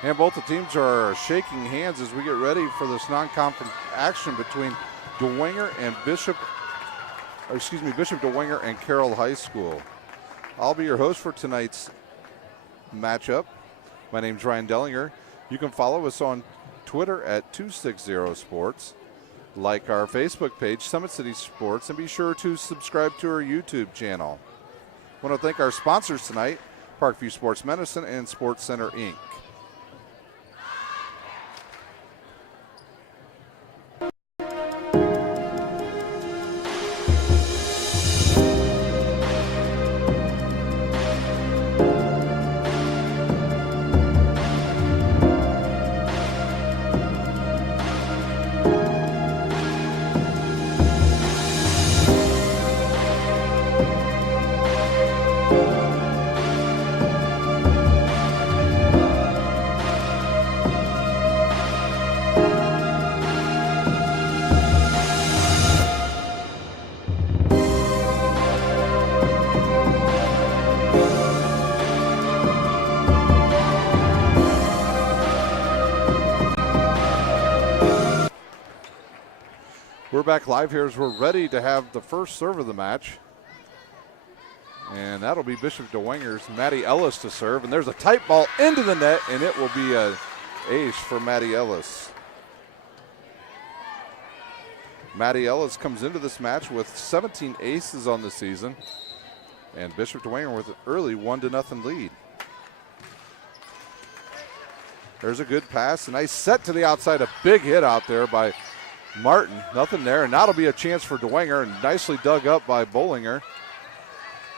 And both the teams are shaking hands as we get ready for this non-conference action between Dwenger and Bishop Dwenger and Carroll High School. I'll be your host for tonight's matchup. My name's Ryan Dellinger. You can follow us on Twitter at 260sports. Like our Facebook page, Summit City Sports, and be sure to subscribe to our YouTube channel. I want to thank our sponsors tonight, Parkview Sports Medicine and Sports Center, Inc. We're back live here as we're ready to have the first serve of the match. And that'll be Bishop Dwenger's Maddie Ellis to serve. And there's a tight ball into the net, and it will be an ace for Maddie Ellis. Maddie Ellis comes into this match with 17 aces on the season. And Bishop Dwenger with an early 1-0 lead. There's a good pass. A nice set to the outside. A big hit out there by Martin. Nothing there. And that'll be a chance for Dwenger. And nicely dug up by Bollinger.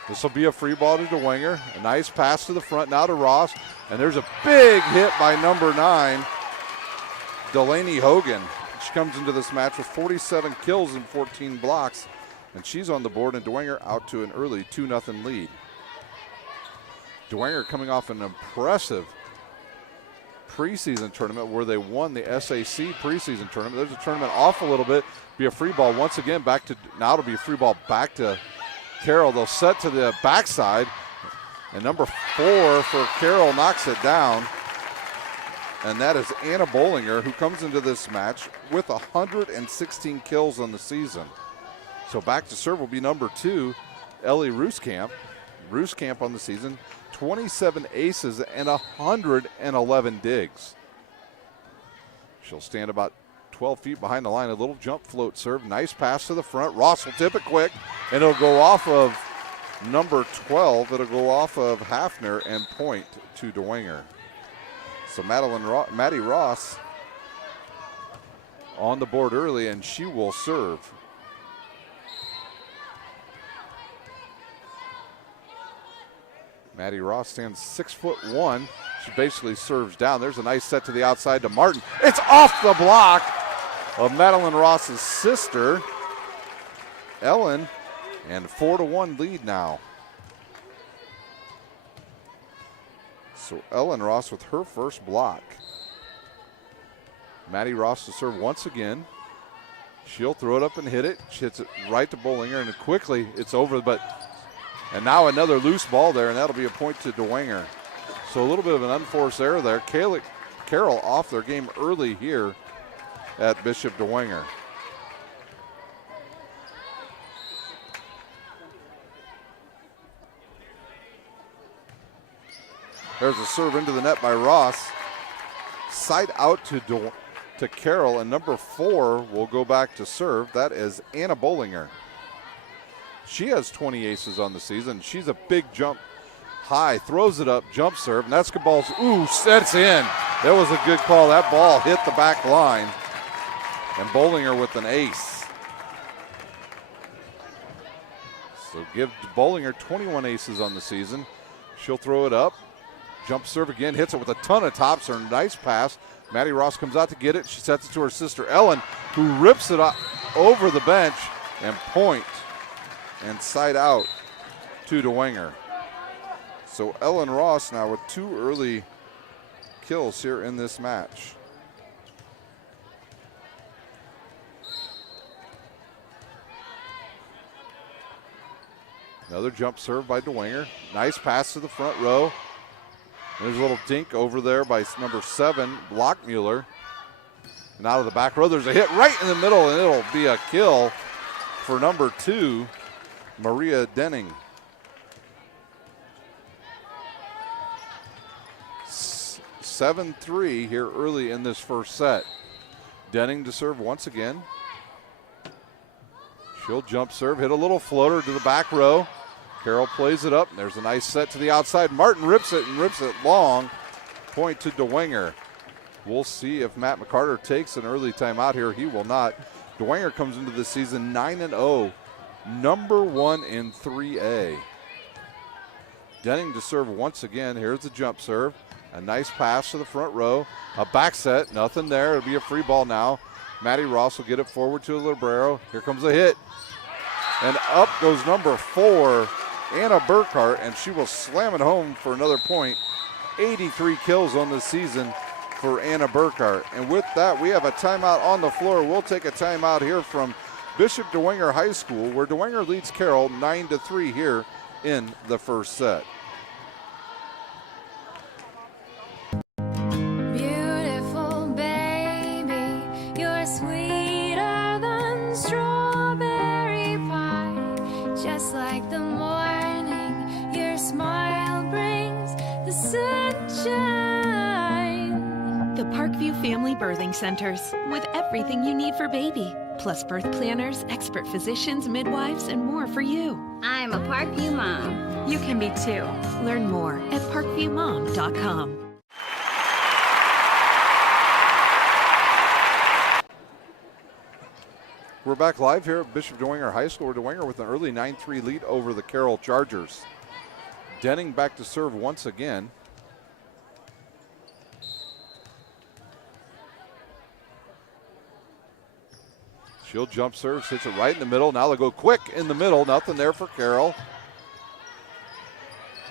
This will be a free ball to Dwenger. A nice pass to the front now to Ross. And there's a big hit by number 9, Delaney Hogan. She comes into this match with 47 kills and 14 blocks. And she's on the board, and Dwenger out to an early 2-0 lead. Dwenger coming off an impressive preseason tournament where they won the SAC preseason tournament. There's a tournament off a little bit. Be a free ball once again back to, now it'll be a free ball back to Carroll. They'll set to the backside, and number 4 for Carroll knocks it down. And that is Anna Bollinger, who comes into this match with 116 kills on the season. So back to serve will be number 2, Ellie Rooskamp. Rooskamp on the season, 27 aces and 111 digs. She'll stand about 12 feet behind the line. A little jump float serve. Nice pass to the front. Ross will tip it quick, and it'll go off of number 12. It'll go off of Hafner and point to Dwenger. So Maddie Ross on the board early, and she will serve. Maddie Ross stands 6'1". She basically serves down. There's a nice set to the outside to Martin. It's off the block of Madeline Ross's sister, Ellen, and 4-1 lead now. So Ellen Ross with her first block. Maddie Ross to serve once again. She'll throw it up and hit it. She hits it right to Bollinger, and quickly it's over, and now another loose ball there, and that'll be a point to Dwenger. So a little bit of an unforced error there. Carroll off their game early here at Bishop Dwenger. There's a serve into the net by Ross. Side out to Carroll, and number 4 will go back to serve. That is Anna Bollinger. She has 20 aces on the season. She's a big jump high, throws it up, jump serve, and that's good balls. Ooh, sets in. That was a good call. That ball hit the back line, and Bollinger with an ace. So give Bollinger 21 aces on the season. She'll throw it up, jump serve again, hits it with a ton of tops. Her nice pass. Maddie Ross comes out to get it. She sets it to her sister Ellen, who rips it up over the bench, and point. And side out to Dwenger. So Ellen Ross now with 2 early kills here in this match. Another jump serve by Dwenger. Nice pass to the front row. There's a little dink over there by number 7, Lockmuller. And out of the back row, there's a hit right in the middle, and it'll be a kill for number 2, Maria Denning. 7-3 here early in this first set. Denning to serve once again. She'll jump serve, hit a little floater to the back row. Carroll plays it up. There's a nice set to the outside. Martin rips it and rips it long. Point to Dwenger. We'll see if Matt McCarter takes an early timeout here. He will not. Dwenger comes into the season 9-0, number 1 in 3A. Denning to serve once again. Here's the jump serve. A nice pass to the front row. A back set, nothing there. It'll be a free ball now. Maddie Ross will get it forward to Librero. Here comes a hit. And up goes number 4, Anna Burkhart, and she will slam it home for another point. 83 kills on the season for Anna Burkhart. And with that, we have a timeout on the floor. We'll take a timeout here from Bishop Dwenger High School, where Dwenger leads Carroll 9-3 here in the first set. Beautiful baby, you're sweeter than strawberry pie. Just like the morning, your smile brings the sunshine. The Parkview Family Birthing Centers, with everything you need for baby, plus birth planners, expert physicians, midwives, and more for you. I'm a Parkview mom. You can be too. Learn more at parkviewmom.com. We're back live here at Bishop Dwenger High School. Dwenger with an early 9-3 lead over the Carroll Chargers. Denning back to serve once again. She'll jump serve, hits it right in the middle. Now they'll go quick in the middle. Nothing there for Carroll.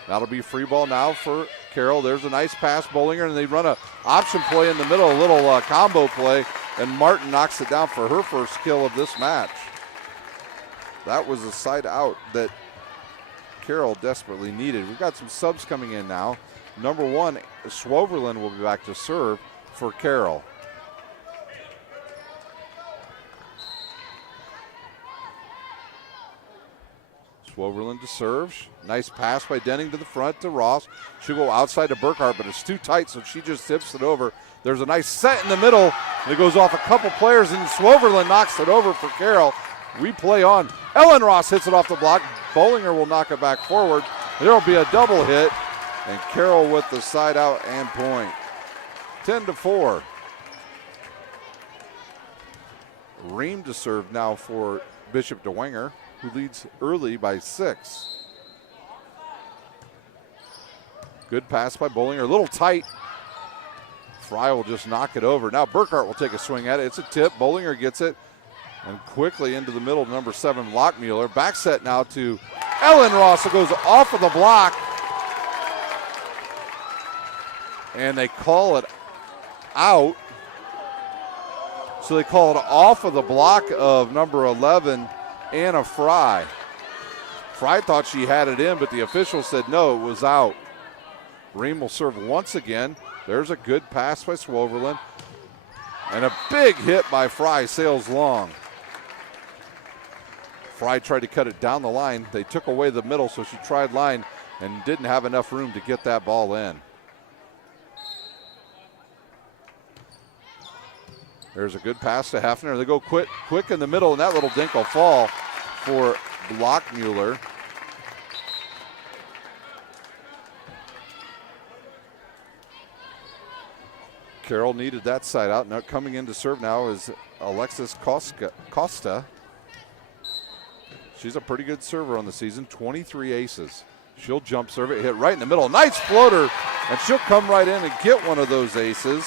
That'll be free ball now for Carroll. There's a nice pass, Bollinger, and they run a option play in the middle, a little combo play, and Martin knocks it down for her first kill of this match. That was a side out that Carroll desperately needed. We've got some subs coming in now. Number 1, Swoverland will be back to serve for Carroll. Swoverland to serve. Nice pass by Denning to the front to Ross. She'll go outside to Burkhart, but it's too tight, so she just tips it over. There's a nice set in the middle. And it goes off a couple players, and Swoverland knocks it over for Carroll. We play on. Ellen Ross hits it off the block. Bollinger will knock it back forward. There will be a double hit, and Carroll with the side out and point. 10-4. Ream to serve now for Bishop Dwenger, who leads early by 6. Good pass by Bollinger, a little tight. Fry will just knock it over. Now Burkhart will take a swing at it. It's a tip. Bollinger gets it. And quickly into the middle, number 7, Lockmuller. Back set now to Ellen Ross. It goes off of the block. And they call it out. So they call it off of the block of number 11, Anna Fry. Fry thought she had it in, but the official said no, it was out. Ream will serve once again. There's a good pass by Swoverland. And a big hit by Fry, sails long. Fry tried to cut it down the line. They took away the middle, so she tried line and didn't have enough room to get that ball in. There's a good pass to Heffner. They go quick in the middle, and that little dink will fall for Lockmuller. Carroll needed that side out. Now coming in to serve now is Alexis Costa. She's a pretty good server on the season, 23 aces. She'll jump serve it, hit right in the middle. Nice floater, and she'll come right in and get one of those aces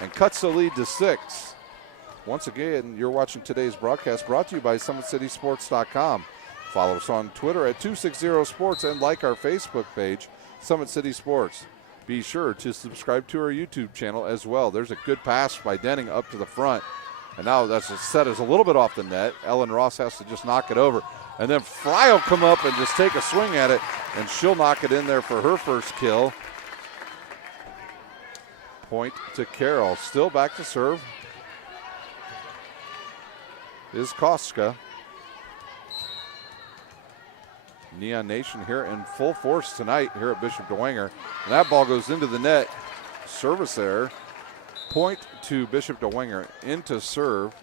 and cuts the lead to 6. Once again, you're watching today's broadcast brought to you by SummitCitySports.com. Follow us on Twitter at 260sports and like our Facebook page, Summit City Sports. Be sure to subscribe to our YouTube channel as well. There's a good pass by Denning up to the front. And now that's a set is a little bit off the net. Ellen Ross has to just knock it over. And then Fry will come up and just take a swing at it, and she'll knock it in there for her first kill. Point to Carroll. Still back to serve is Koska. Neon Nation here in full force tonight here at Bishop Dwenger. And that ball goes into the net. Service error. Point to Bishop Dwenger. Into serve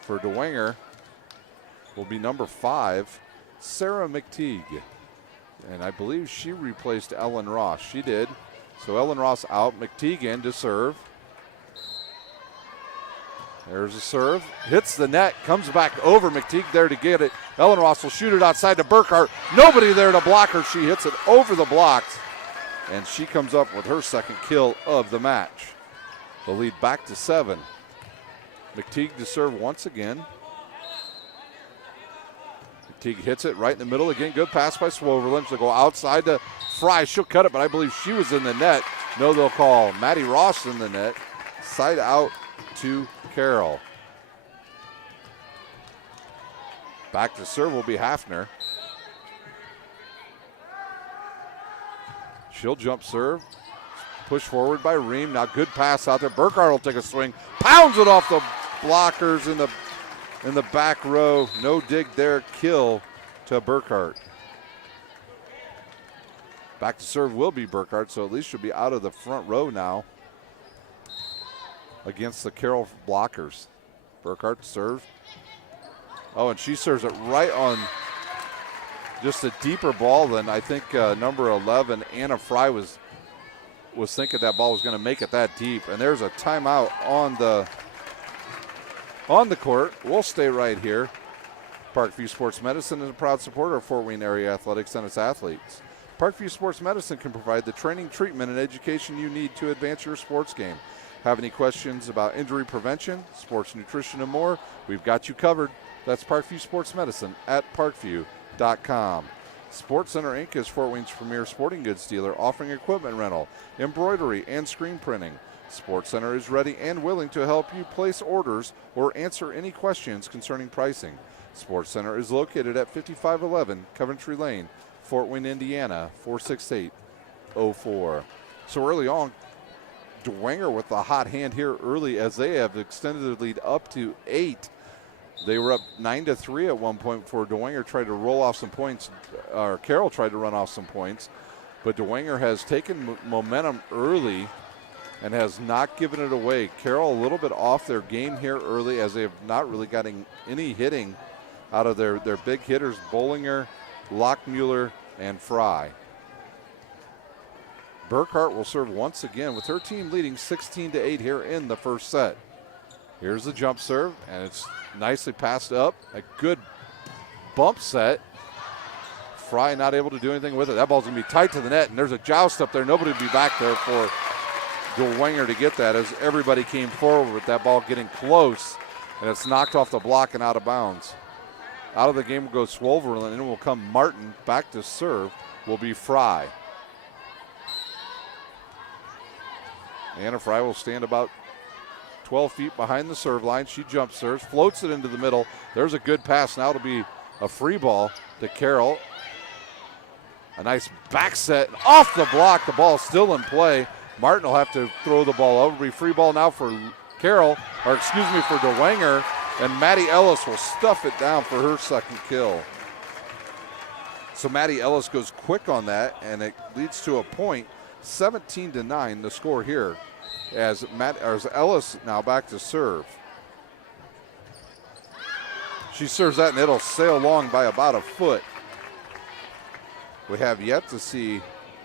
for Dwenger will be number 5, Sarah McTeague. And I believe she replaced Ellen Ross. She did. So Ellen Ross out. McTeague in to serve. There's a serve. Hits the net. Comes back over. McTeague there to get it. Ellen Ross will shoot it outside to Burkhart. Nobody there to block her. She hits it over the blocks. And she comes up with her second kill of the match. The lead back to 7. McTeague to serve once again. McTeague hits it right in the middle again. Good pass by Swoverland. She'll go outside to Fry. She'll cut it, but I believe she was in the net. No, they'll call Maddie Ross in the net. Side out to Carroll. Back to serve will be Hafner. She'll jump serve. Push forward by Ream. Now good pass out there. Burkhart will take a swing. Pounds it off the blockers in the back row. No dig there. Kill to Burkhart. Back to serve will be Burkhart, so at least she'll be out of the front row now against the Carroll blockers. Burkhart serves. Oh, and she serves it right on just a deeper ball than I think number 11, Anna Fry, was thinking that ball was going to make it that deep. And there's a timeout on the court. We'll stay right here. Parkview Sports Medicine is a proud supporter of Fort Wayne Area Athletics and its athletes. Parkview Sports Medicine can provide the training, treatment, and education you need to advance your sports game. Have any questions about injury prevention, sports nutrition, and more? We've got you covered. That's Parkview Sports Medicine at parkview.com. Sports Center Inc. is Fort Wayne's premier sporting goods dealer, offering equipment rental, embroidery, and screen printing. Sports Center is ready and willing to help you place orders or answer any questions concerning pricing. Sports Center is located at 5511 Coventry Lane, Fort Wayne, Indiana, 46804. So early on, Dwenger with the hot hand here early as they have extended the lead up to 8. They were up 9-3 at one point before Dwenger tried to roll off some points, or Carroll tried to run off some points. But Dwenger has taken momentum early and has not given it away. Carroll a little bit off their game here early as they have not really gotten any hitting out of their big hitters, Bollinger, Lockmuller, and Fry. Burkhart will serve once again with her team leading 16-8 here in the first set. Here's the jump serve, and it's nicely passed up. A good bump set. Fry not able to do anything with it. That ball's going to be tight to the net, and there's a joust up there. Nobody will be back there for Dwenger to get that as everybody came forward with that ball getting close, and it's knocked off the block and out of bounds. Out of the game will go Swoverland, and it will come Martin. Back to serve will be Fry. Anna Fry will stand about 12 feet behind the serve line. She jump serves, floats it into the middle. There's a good pass. Now it'll be a free ball to Carroll. A nice back set off the block. The ball still in play. Martin will have to throw the ball over. It'll be free ball now for Carroll, or excuse me, for Dwenger. And Maddie Ellis will stuff it down for her second kill. So Maddie Ellis goes quick on that, and it leads to a point. 17-9 the score here as Ellis now back to serve. She serves that and it'll sail long by about a foot. We have yet to see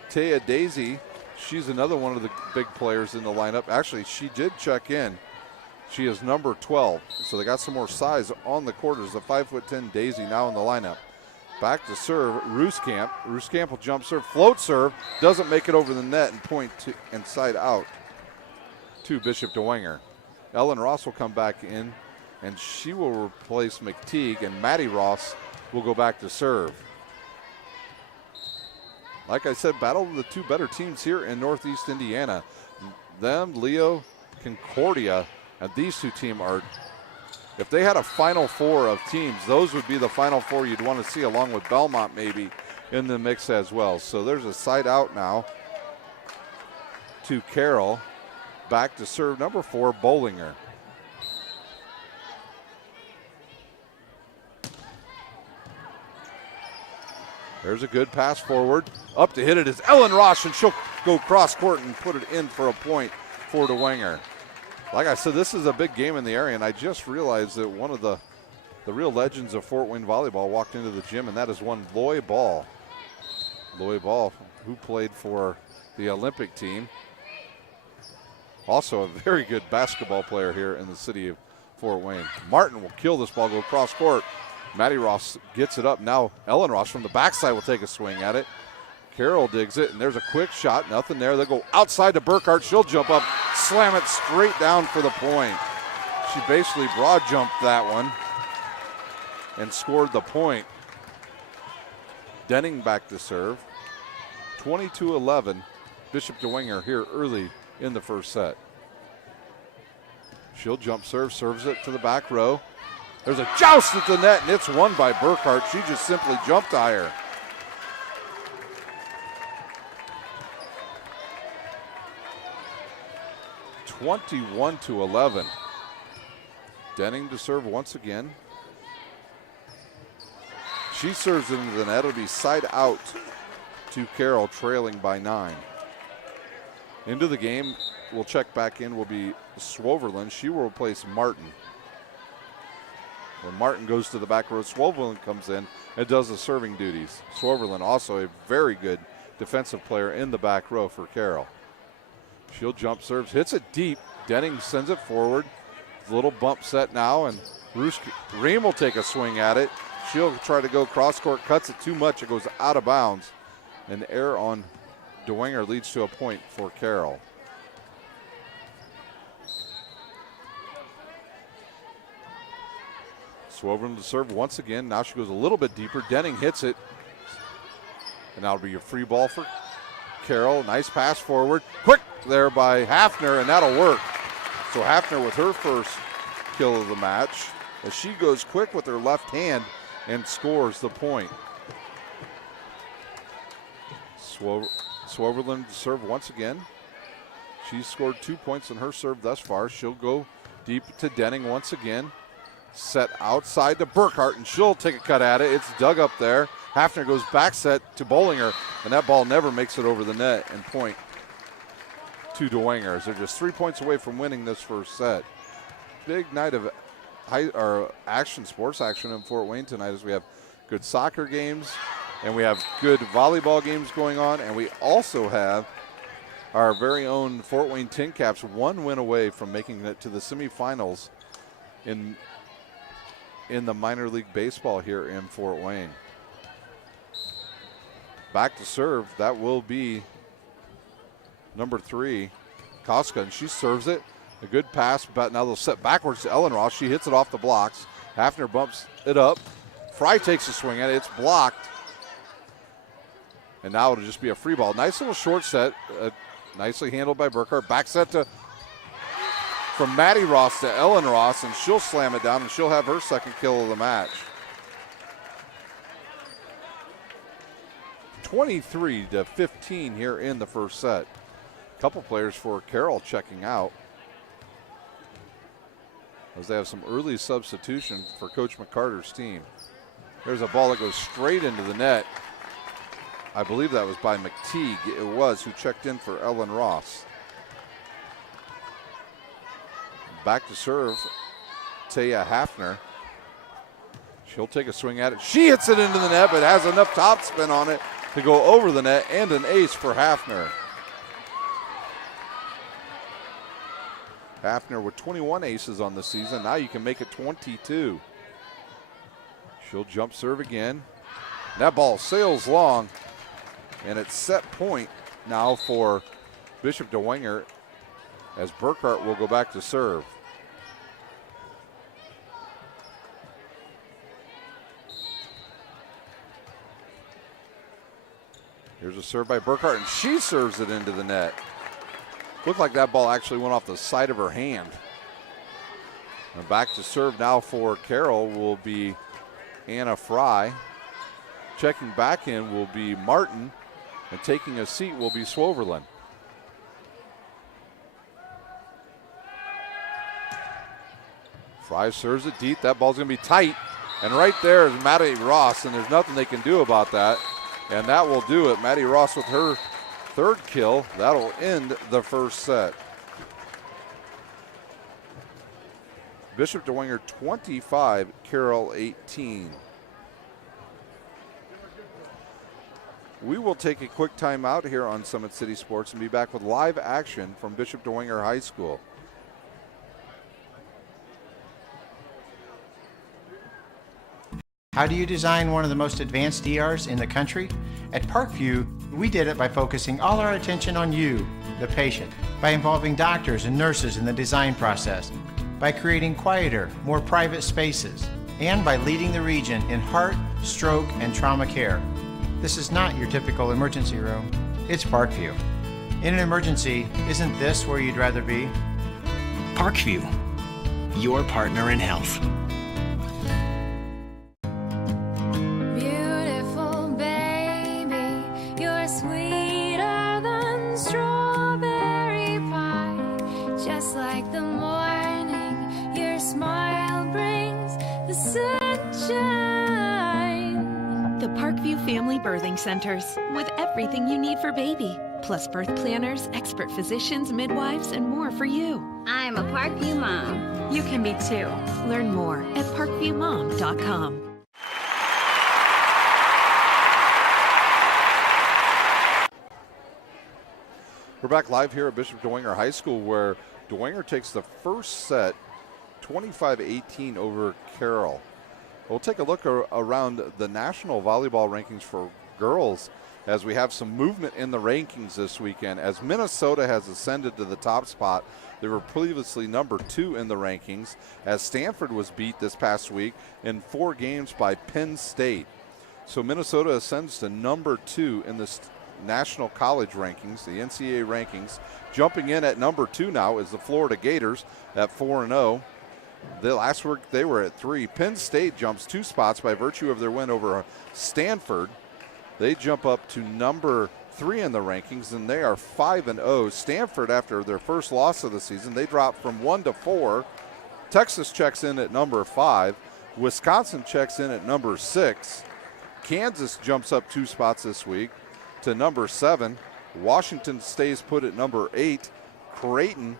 Taya Daisy. She's another one of the big players in the lineup. Actually, she did check in. She is number 12, so they got some more size on the court. There's a 5'10" Daisy now in the lineup. Back to serve, Rooskamp. Rooskamp will jump serve, float serve, doesn't make it over the net and point to inside out to Bishop Dwenger. Ellen Ross will come back in, and she will replace McTeague, and Maddie Ross will go back to serve. Like I said, battle of the two better teams here in Northeast Indiana. Them, Leo, Concordia, and these two teams are if they had a Final Four of teams, those would be the Final Four you'd want to see, along with Belmont maybe in the mix as well. So there's a side out now to Carroll. Back to serve number 4, Bollinger. There's a good pass forward. Up to hit it is Ellen Ross, and she'll go cross court and put it in for a point for Dwenger. Like I said, this is a big game in the area, and I just realized that one of the real legends of Fort Wayne volleyball walked into the gym, and that is one Loy Ball. Loy Ball, who played for the Olympic team. Also a very good basketball player here in the city of Fort Wayne. Martin will kill this ball, go cross court. Maddie Ross gets it up. Now Ellen Ross from the backside will take a swing at it. Carroll digs it, and there's a quick shot. Nothing there. They go outside to Burkhart. She'll jump up, slam it straight down for the point. She basically broad jumped that one and scored the point. Denning back to serve. 22-11. Bishop Dwenger here early in the first set. She'll jump serve, serves it to the back row. There's a joust at the net, and it's won by Burkhart. She just simply jumped higher. (21-11). Denning to serve once again. She serves into the net. It'll be side out to Carroll, trailing by 9. Into the game, we'll check back in, will be Swoverland. She will replace Martin. When Martin goes to the back row, Swoverland comes in and does the serving duties. Swoverland also a very good defensive player in the back row for Carroll. She'll jump serves, hits it deep. Denning sends it forward. A little bump set now, and Ream will take a swing at it. She'll try to go cross court, cuts it too much. It goes out of bounds. An error on Dwenger leads to a point for Carroll. Swoverland to serve once again. Now she goes a little bit deeper. Denning hits it. And that'll be a free ball for Carroll. Nice pass forward. Quick there by Hafner, and that'll work. So Hafner with her first kill of the match, as she goes quick with her left hand and scores the point. Swoverland to serve once again. She's scored 2 points in her serve thus far. She'll go deep to Denning once again. Set outside to Burkhart, and she'll take a cut at it. It's dug up there. Hafner goes back set to Bollinger, and that ball never makes it over the net, and point to Dwenger. They're just 3 points away from winning this first set. Big night of sports action in Fort Wayne tonight, as we have good soccer games, and we have good volleyball games going on, and we also have our very own Fort Wayne Tin Caps 1 win away from making it to the semifinals in the minor league baseball here in Fort Wayne. Back to serve, that will be number 3, Koska, and she serves it. A good pass, but now they'll set backwards to Ellen Ross. She hits it off the blocks. Hafner bumps it up. Fry takes a swing at it. It's blocked. And now it'll just be a free ball. Nice little short set, nicely handled by Burkhart. Back set from Maddie Ross to Ellen Ross, and she'll slam it down, and she'll have her second kill of the match. 23-15 here in the first set. A couple players for Carroll checking out, as they have some early substitution for Coach McCarter's team. There's a ball that goes straight into the net. I believe that was by McTeague. It was, who checked in for Ellen Ross. Back to serve, Taya Hafner. She'll take a swing at it. She hits it into the net, but has enough topspin on it to go over the net, and an ace for Hafner. Hafner with 21 aces on the season. Now you can make it 22. She'll jump serve again. That ball sails long, and it's set point now for Bishop Dwenger, as Burkhart will go back to serve. Here's a serve by Burkhart, and she serves it into the net. Looked like that ball actually went off the side of her hand. And back to serve now for Carroll will be Anna Fry. Checking back in will be Martin. And taking a seat will be Swoverlin. Fry serves it deep. That ball's going to be tight. And right there is Maddie Ross, and there's nothing they can do about that. And that will do it. Maddie Ross with her third kill. That'll end the first set. Bishop Dwenger 25, Carroll 18. We will take a quick timeout here on Summit City Sports and be back with live action from Bishop Dwenger High School. How do you design one of the most advanced ERs in the country? At Parkview, we did it by focusing all our attention on you, the patient, by involving doctors and nurses in the design process, by creating quieter, more private spaces, and by leading the region in heart, stroke, and trauma care. This is not your typical emergency room. It's Parkview. In an emergency, isn't this where you'd rather be? Parkview, your partner in health. Beautiful baby, you're sweeter than strawberry pie. Just like the morning, your smile brings the sunshine. The Parkview Family Birthing Centers, with everything you need for baby, plus birth planners, expert physicians, midwives, and more for you. I'm a Parkview mom. You can be too. Learn more at parkviewmom.com. We're back live here at Bishop Dwenger High School, where Dwenger takes the first set 25-18 over Carroll. We'll take a look around the national volleyball rankings for girls as we have some movement in the rankings this weekend. As Minnesota has ascended to the top spot, they were previously number 2 in the rankings, as Stanford was beat this past week in 4 games by Penn State. So Minnesota ascends to number 2 in the national college rankings, the NCAA rankings. Jumping in at number 2 now is the Florida Gators at 4-0. The last week they were at 3. Penn State jumps 2 spots by virtue of their win over Stanford. They jump up to number 3 in the rankings, and they are 5-0. Stanford, after their first loss of the season, they drop from 1 to 4. Texas checks in at number 5. Wisconsin checks in at number 6. Kansas jumps up 2 spots this week to number 7. Washington stays put at number 8. Creighton,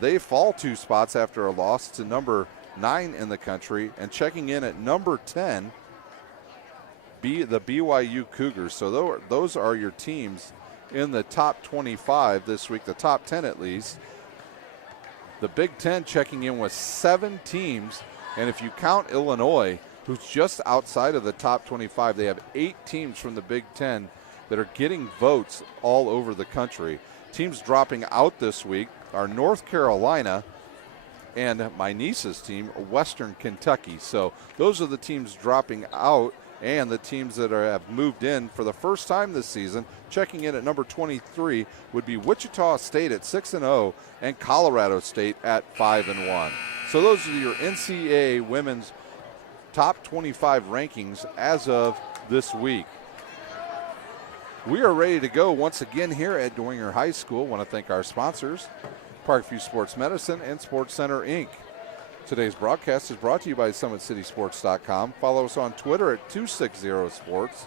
they fall 2 spots after a loss to number 9 in the country, and checking in at number 10, the BYU Cougars. So those are your teams in the top 25 this week, the top 10 at least. The Big Ten checking in with 7 teams, and if you count Illinois, who's just outside of the top 25, they have 8 teams from the Big Ten that are getting votes all over the country. Teams dropping out this week are North Carolina and my niece's team, Western Kentucky. So those are the teams dropping out, and the teams that have moved in for the first time this season. Checking in at number 23 would be Wichita State at 6-0 and Colorado State at 5-1. So those are your NCAA women's top 25 rankings as of this week. We are ready to go once again here at Dwenger High School. Want to thank our sponsors, Parkview Sports Medicine and Sports Center, Inc. Today's broadcast is brought to you by SummitCitySports.com. Follow us on Twitter at 260sports.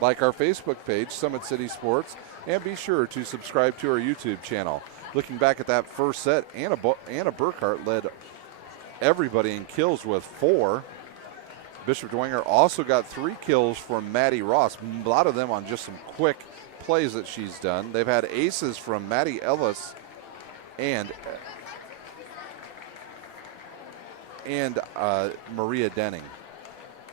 Like our Facebook page, Summit City Sports, and be sure to subscribe to our YouTube channel. Looking back at that first set, Anna Burkhart led everybody in kills with 4. Bishop Dwenger also got 3 kills from Maddie Ross, a lot of them on just some quick plays that she's done. They've had aces from Maddie Ellis and Maria Denning.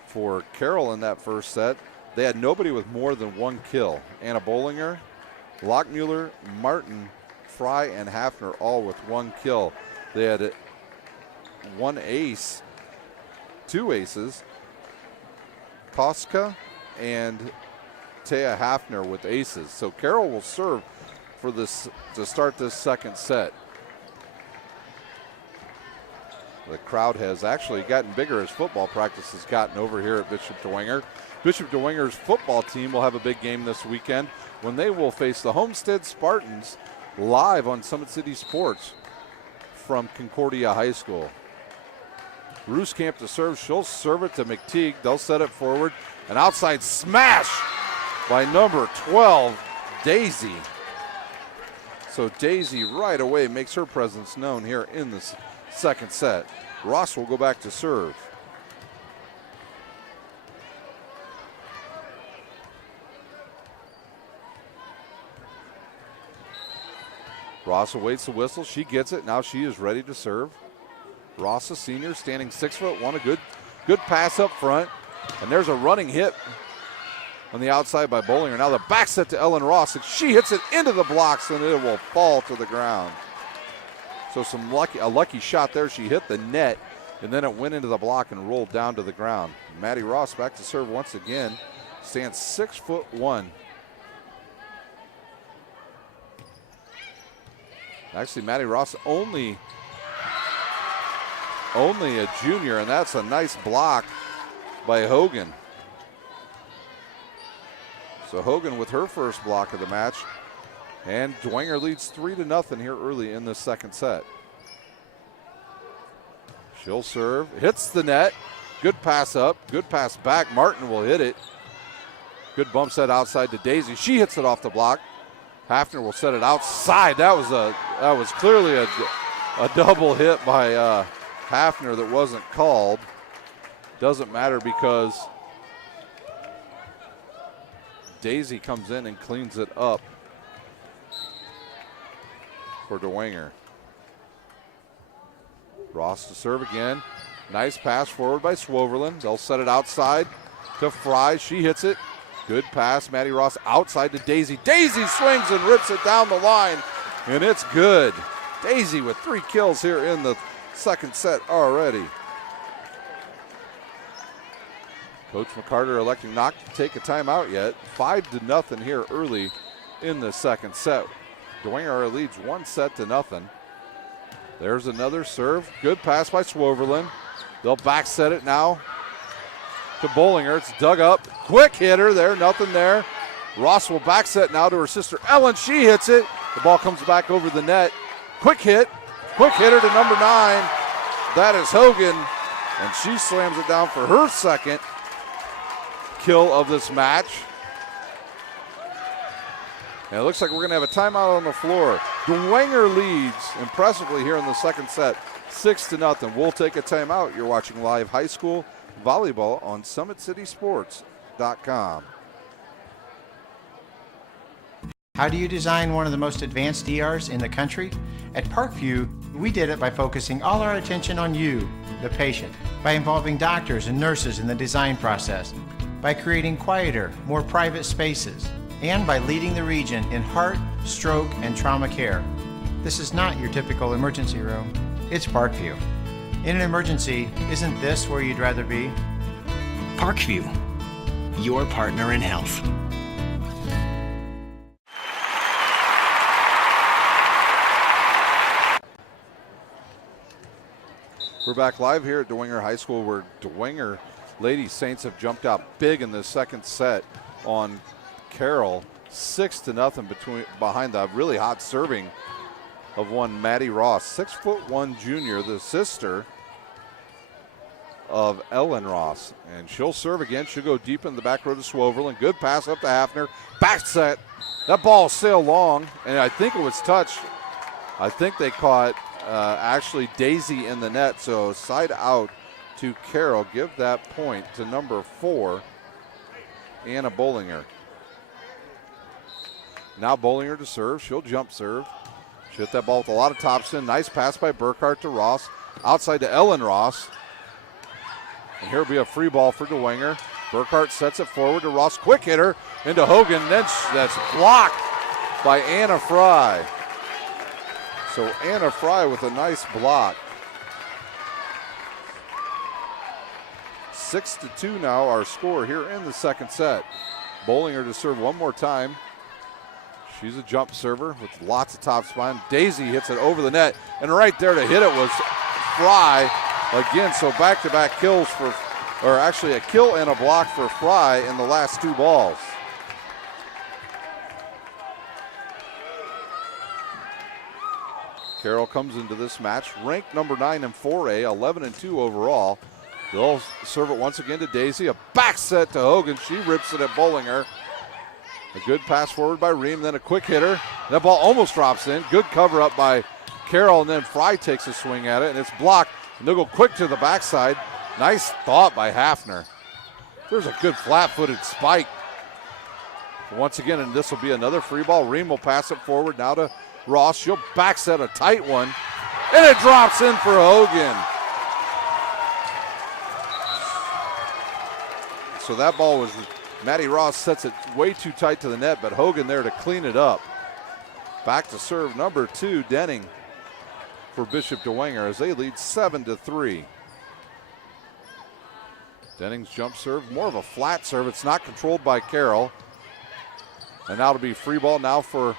For Carroll in that first set, they had nobody with more than 1 kill. Anna Bollinger, Lockmuller, Martin, Fry, and Hafner all with 1 kill. They had 1 ace, 2 aces, Koska and Taya Hafner with aces. So Carroll will serve for this to start this second set. The crowd has actually gotten bigger as football practice has gotten over here at Bishop Dwenger. Bishop Dwenger's football team will have a big game this weekend when they will face the Homestead Spartans live on Summit City Sports from Concordia High School. Rooskamp to serve. She'll serve it to McTeague. They'll set it forward. An outside smash by number 12, Daisy. So Daisy right away makes her presence known here in the second set. Ross will go back to serve. Ross awaits the whistle. She gets it. Now she is ready to serve. Ross, a senior, standing 6'1", a good pass up front. And there's a running hit on the outside by Bollinger. Now the back set to Ellen Ross, and she hits it into the blocks, and it will fall to the ground. So a lucky shot there. She hit the net, and then it went into the block and rolled down to the ground. Maddie Ross back to serve once again. Stands 6'1". Actually, Maddie Ross only a junior, and that's a nice block by Hogan. So Hogan with her first block of the match. And Dwenger leads 3-0 here early in the second set. She'll serve, hits the net. Good pass up, good pass back. Martin will hit it. Good bump set outside to Daisy. She hits it off the block. Hafner will set it outside. That was clearly a double hit by Hafner that wasn't called. Doesn't matter because Daisy comes in and cleans it up for Dwenger. Ross to serve again. Nice pass forward by Swoverlin. They'll set it outside to Fry. She hits it. Good pass. Maddie Ross outside to Daisy. Daisy swings and rips it down the line, and it's good. Daisy with 3 kills here in the second set already. Coach McCarter electing not to take a timeout yet. 5-0 here early in the second set. Dwenger leads 1-0. There's another serve. Good pass by Swoverlin. They'll back set it now to Bollinger. It's dug up. Quick hitter there, nothing there. Ross will back set now to her sister Ellen. She hits it. The ball comes back over the net. Quick hitter to number 9. That is Hogan, and she slams it down for her second kill of this match. And it looks like we're going to have a timeout on the floor. Dwenger leads impressively here in the second set, 6-0. We'll take a timeout. You're watching live high school volleyball on SummitCitySports.com. How do you design one of the most advanced ERs in the country? At Parkview, we did it by focusing all our attention on you, the patient, by involving doctors and nurses in the design process, by creating quieter, more private spaces, and by leading the region in heart, stroke, and trauma care. This is not your typical emergency room. It's Parkview. In an emergency, isn't this where you'd rather be? Parkview, your partner in health. We're back live here at Dwenger High School, where Dwenger Lady Saints have jumped out big in the second set on Carroll, 6-0 behind the really hot serving of one Maddie Ross, 6'1" junior, the sister of Ellen Ross. And she'll serve again. She'll go deep in the back row to Swoverlin. Good pass up to Hafner. Back set. That ball sailed long, and I think it was touched. I think they caught actually Daisy in the net. So side out to Carroll. Give that point to number 4, Anna Bollinger. Now Bollinger to serve. She'll jump serve. She hit that ball with a lot of topspin. Nice pass by Burkhart to Ross. Outside to Ellen Ross. And here will be a free ball for Dwenger. Burkhart sets it forward to Ross. Quick hitter into Hogan. Then that's blocked by Anna Fry. So Anna Fry with a nice block. 6-2 now our score here in the second set. Bollinger to serve one more time. She's a jump server with lots of top spin. Daisy hits it over the net, and right there to hit it was Fry. again. So back-to-back kills for, or actually a kill and a block for Fry in the last 2 balls. Carroll comes into this match ranked number 9 in 4A, 11-2 overall. They'll serve it once again to Daisy. A back set to Hogan. She rips it at Bollinger. A good pass forward by Ream, then a quick hitter. That ball almost drops in. Good cover up by Carroll, and then Fry takes a swing at it, and it's blocked. And they'll go quick to the backside. Nice thought by Hafner. There's a good flat-footed spike. Once again, and this will be another free ball. Ream will pass it forward now to Ross. She'll back set a tight one, and it drops in for Hogan. So that ball was, Maddie Ross sets it way too tight to the net, but Hogan there to clean it up. Back to serve number 2, Denning for Bishop Dwenger as they lead 7-3. Denning's jump serve, more of a flat serve. It's not controlled by Carroll. And now it'll be free ball now for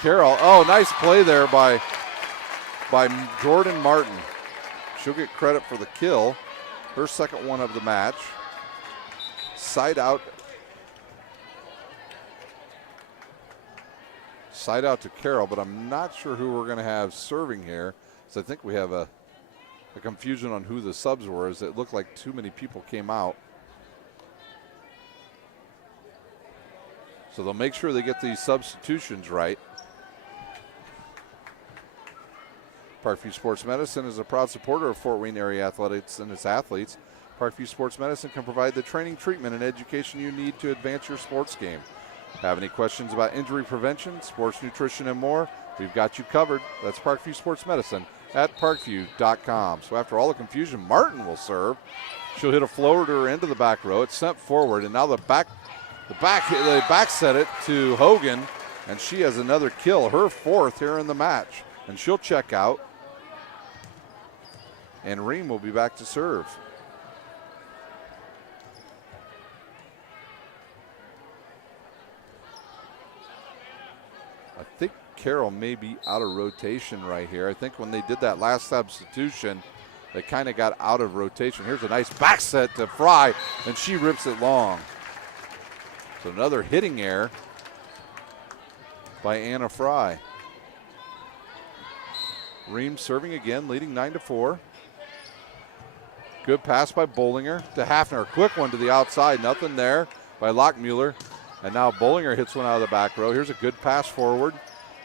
Carroll. Oh, nice play there by Jordan Martin. She'll get credit for the kill. Her second one of the match. Side out to Carroll, but I'm not sure who we're going to have serving here. So I think we have a confusion on who the subs were, as it looked like too many people came out. So they'll make sure they get these substitutions right. Parkview Sports Medicine is a proud supporter of Fort Wayne area athletics and its athletes. Parkview Sports Medicine can provide the training, treatment, and education you need to advance your sports game. Have any questions about injury prevention, sports nutrition, and more? We've got you covered. That's Parkview Sports Medicine at parkview.com. So after all the confusion, Martin will serve. She'll hit a floater into the back row. It's sent forward, and now they back set it to Hogan, and she has another kill, her 4th here in the match. And she'll check out, and Ream will be back to serve. I think Carroll may be out of rotation right here. I think when they did that last substitution, they kind of got out of rotation. Here's a nice back set to Fry, and she rips it long. So another hitting error by Anna Fry. Ream serving again, leading 9-4. Good pass by Bollinger to Hafner. Quick one to the outside, nothing there by Lockmuller. And now Bollinger hits one out of the back row. Here's a good pass forward.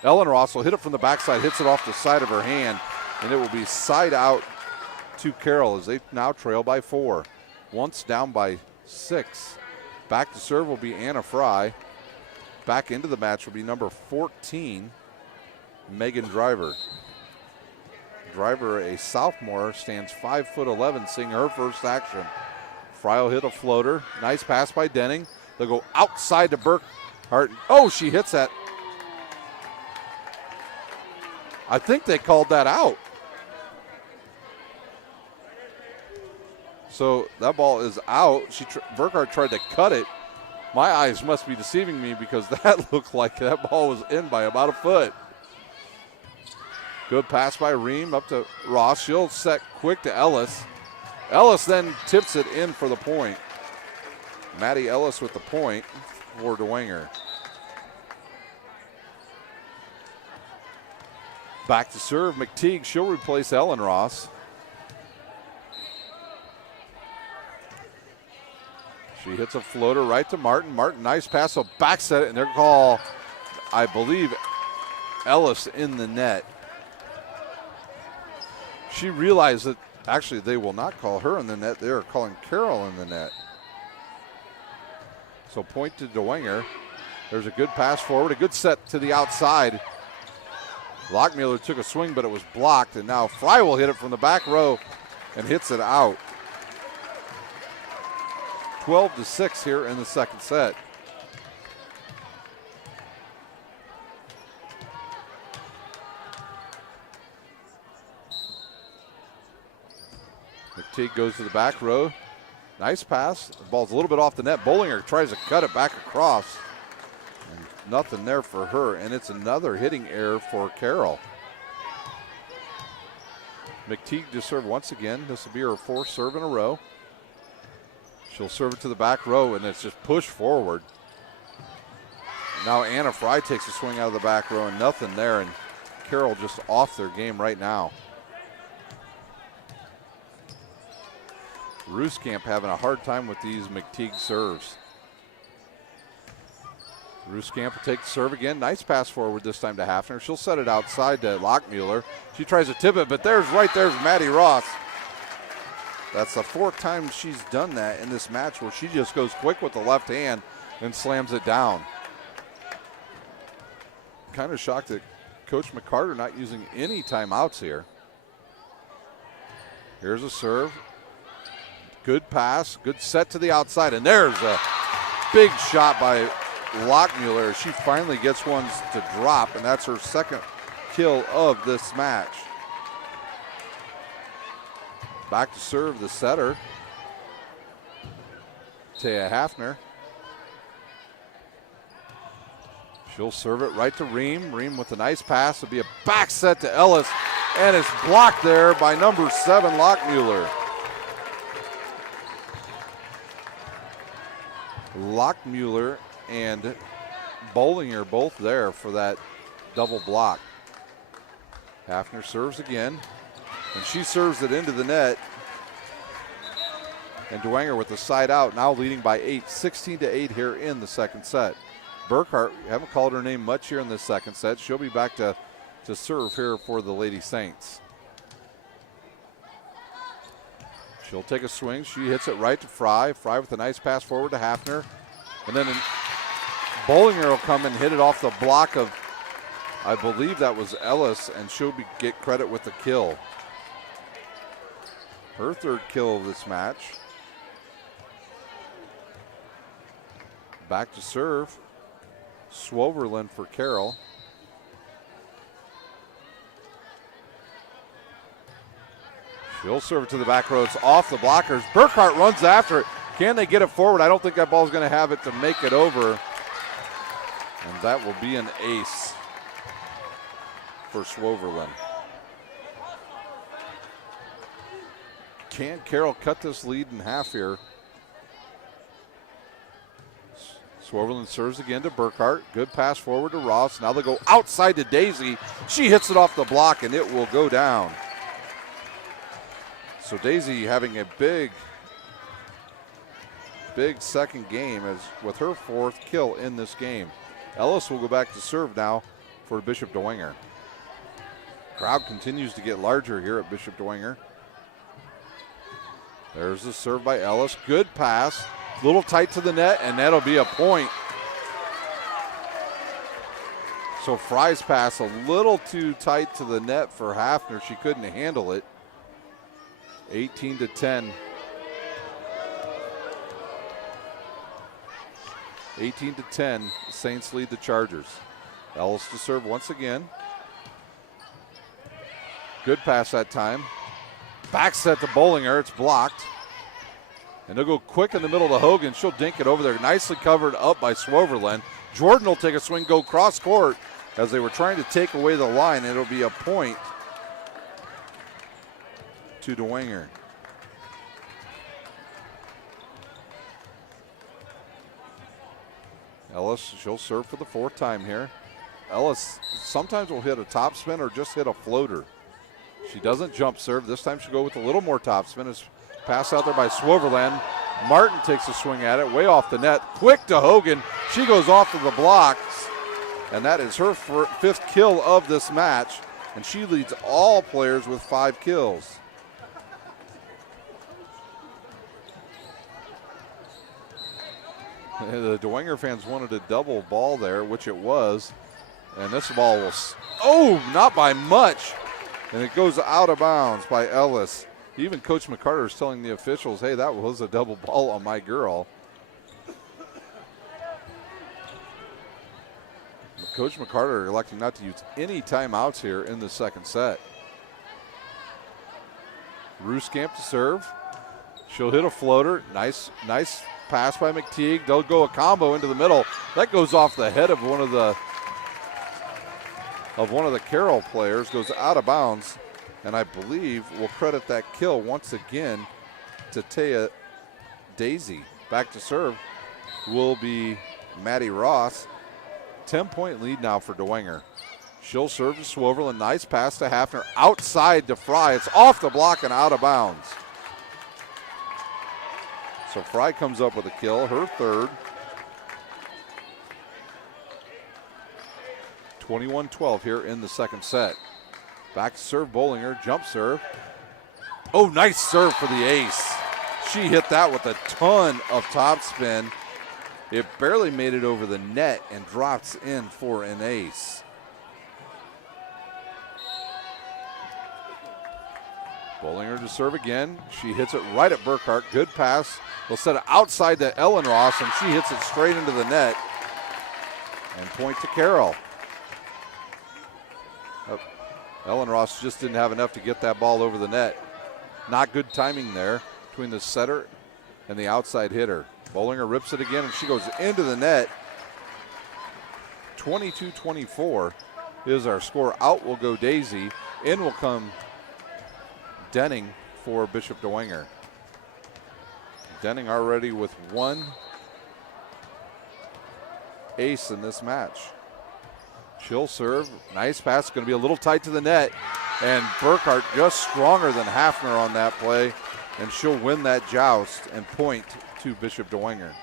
Ellen Ross will hit it from the backside, hits it off the side of her hand, and it will be side out to Carroll as they now trail by 4. Once down by 6. Back to serve will be Anna Fry. Back into the match will be number 14, Megan Driver. Driver, a sophomore, stands 5'11", seeing her first action. Fry will hit a floater. Nice pass by Denning. They'll go outside to Burkhart. Oh, she hits that. I think they called that out. So that ball is out. Burkhart tried to cut it. My eyes must be deceiving me because that looked like that ball was in by about a foot. Good pass by Ream up to Ross. She'll set quick to Ellis. Ellis then tips it in for the point. Maddie Ellis with the point for Dwenger. Back to serve, McTeague. She'll replace Ellen Ross. She hits a floater right to Martin. Martin, nice pass, so back set it, and they're call, I believe, Ellis in the net. She realized that actually they will not call her in the net. They are calling Carroll in the net. So point to Dwenger. There's a good pass forward, a good set to the outside. Lockmuller took a swing, but it was blocked, and now Fry will hit it from the back row and hits it out. 12-6 here in the second set. McTeague goes to the back row. Nice pass. The ball's a little bit off the net. Bollinger tries to cut it back across. And nothing there for her, and it's another hitting error for Carroll. McTeague to serve once again. This will be her 4th serve in a row. She'll serve it to the back row, and it's just pushed forward. Now Anna Fry takes a swing out of the back row, and nothing there, and Carroll just off their game right now. Rooskamp having a hard time with these McTeague serves. Rooskamp will take the serve again. Nice pass forward this time to Hafner. She'll set it outside to Lockmuller. She tries to tip it, but there's Maddie Ross. That's the 4th time she's done that in this match, where she just goes quick with the left hand and slams it down. Kind of shocked that Coach McCarter not using any timeouts here. Here's a serve. Good pass, good set to the outside, and there's a big shot by Lockmuller. She finally gets one to drop, and that's her 2nd kill of this match. Back to serve the setter, Taya Hafner. She'll serve it right to Ream. Ream with a nice pass. It'll be a back set to Ellis, and it's blocked there by number 7, Lockmuller. Lockmuller and Bollinger both there for that double block. Hafner serves again, and she serves it into the net. And Dwenger with the side out, now leading by 8, 16-8 here in the 2nd set. Burkhart, haven't called her name much here in the 2nd set. She'll be back to serve here for the Lady Saints. She'll take a swing. She hits it right to Fry. Fry with a nice pass forward to Hafner. And then Bollinger will come and hit it off the block of, I believe that was Ellis, and she'll get credit with the kill. Her 3rd kill of this match. Back to serve. Swoverlin for Carroll. She'll serve it to the back row. It's off the blockers. Burkhart runs after it. Can they get it forward? I don't think that ball's going to have it to make it over. And that will be an ace for Swoverlin. Can Carroll cut this lead in half here? Swoverlin serves again to Burkhart. Good pass forward to Ross. Now they go outside to Daisy. She hits it off the block, and it will go down. So Daisy having a big 2nd game as with her 4th kill in this game. Ellis will go back to serve now for Bishop Dwenger. Crowd continues to get larger here at Bishop Dwenger. There's the serve by Ellis. Good pass. A little tight to the net, and that'll be a point. So Fry's pass a little too tight to the net for Hafner. She couldn't handle it. 18-10. 18-10, the Saints lead the Chargers. Ellis to serve once again. Good pass that time. Back set to Bollinger, it's blocked. And they'll go quick in the middle to Hogan. She'll dink it over there. Nicely covered up by Swoverlin. Jordan will take a swing, go cross court as they were trying to take away the line. It'll be a point to Dwenger. Ellis, she'll serve for the 4th time here. Ellis sometimes will hit a top spin or just hit a floater. She doesn't jump serve. This time she'll go with a little more top spin. It's pass out there by Swoverland. Martin takes a swing at it, way off the net. Quick to Hogan. She goes off of the blocks. And that is her 5th kill of this match. And she leads all players with 5 kills. The Dwenger fans wanted a double ball there, which it was. And this ball will, not by much. And it goes out of bounds by Ellis. Even Coach McCarter is telling the officials, hey, that was a double ball on my girl. Coach McCarter electing not to use any timeouts here in the 2nd set. Rooskamp to serve. She'll hit a floater. Nice pass by McTeague. They'll go a combo into the middle. That goes off the head of one of the Carroll players, goes out of bounds. And I believe we'll credit that kill once again to Taya Daisy. Back to serve will be Maddie Ross. 10-point lead now for Dwenger. She'll serve to Swoverland. Nice pass to Hafner. Outside to Fry. It's off the block and out of bounds. So Fry comes up with a kill, her third. 21-12 here in the second set. Back to serve, Bollinger, jump serve. Oh, nice serve for the ace. She hit that with a ton of topspin. It barely made it over the net and drops in for an ace. Bollinger to serve again. She hits it right at Burkhart. Good pass. We'll set it outside to Ellen Ross, and she hits it straight into the net. And point to Carroll. Ellen Ross just didn't have enough to get that ball over the net. Not good timing there between the setter and the outside hitter. Bollinger rips it again, and she goes into the net. 22-24 is our score. Out will go Daisy. In will come Denning for Bishop Dwenger. Denning already with one ace in this match. She'll serve. Nice pass. Going to be a little tight to the net. And Burkhart just stronger than Hafner on that play. And she'll win that joust and point to Bishop Dwenger.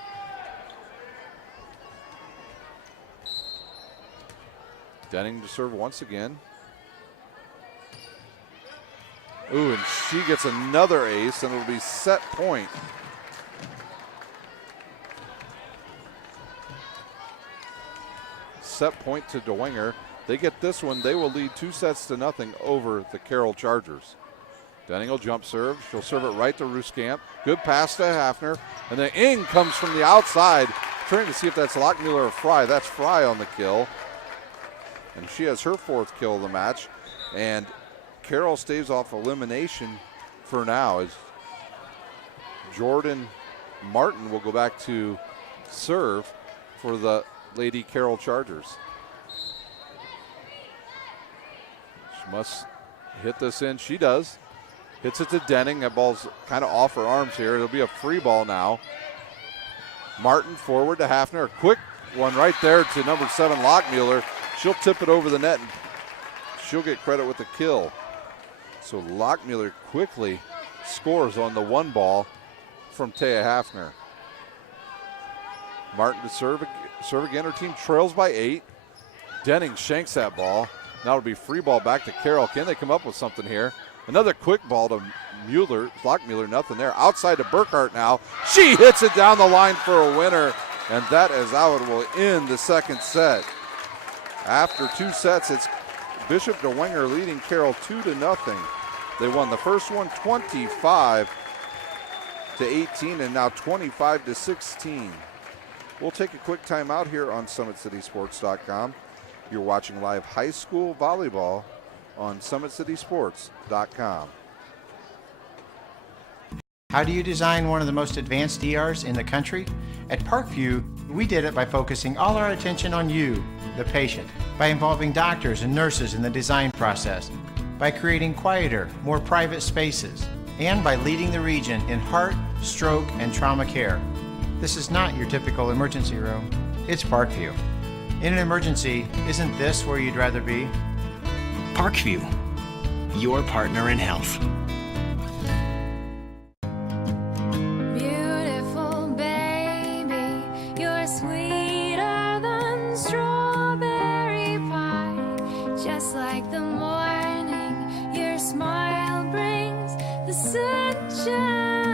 Denning to serve once again. Ooh, and she gets another ace, and it'll be set point. Set point to Dwenger. They get this one. They will lead 2-0 over the Carroll Chargers. Denning will jump serve. She'll serve it right to Ruskamp. Good pass to Hafner. And then Ing comes from the outside, trying to see if that's Lockmuller or Fry. That's Fry on the kill. And she has her fourth kill of the match. And Carroll staves off elimination for now as Jordan Martin will go back to serve for the Lady Carroll Chargers. She must hit this in. She does. Hits it to Denning. That ball's kind of off her arms here. It'll be a free ball now. Martin forward to Hafner. A quick one right there to number 7, Lockmuller. She'll tip it over the net and she'll get credit with the kill. So Lockmuller quickly scores on the one ball from Taya Hafner. Martin to serve again. Her team trails by 8. Denning shanks that ball. Now it'll be free ball back to Carroll. Can they come up with something here? Another quick ball to Lockmuller, nothing there. Outside to Burkhart now. She hits it down the line for a winner, and that is how it will end the second set. After 2 sets, it's Bishop Dwenger leading Carroll 2-0. They won the first one 25-18 and now 25-16. We'll take a quick timeout here on SummitCitySports.com. You're watching live high school volleyball on SummitCitySports.com. How do you design one of the most advanced ERs in the country? At Parkview, we did it by focusing all our attention on you, the patient, by involving doctors and nurses in the design process, by creating quieter, more private spaces, and by leading the region in heart, stroke, and trauma care. This is not your typical emergency room. It's Parkview. In an emergency, isn't this where you'd rather be? Parkview, your partner in health. Beautiful baby, you're sweeter than strawberry pie. Just like the morning, your smile brings the sunshine.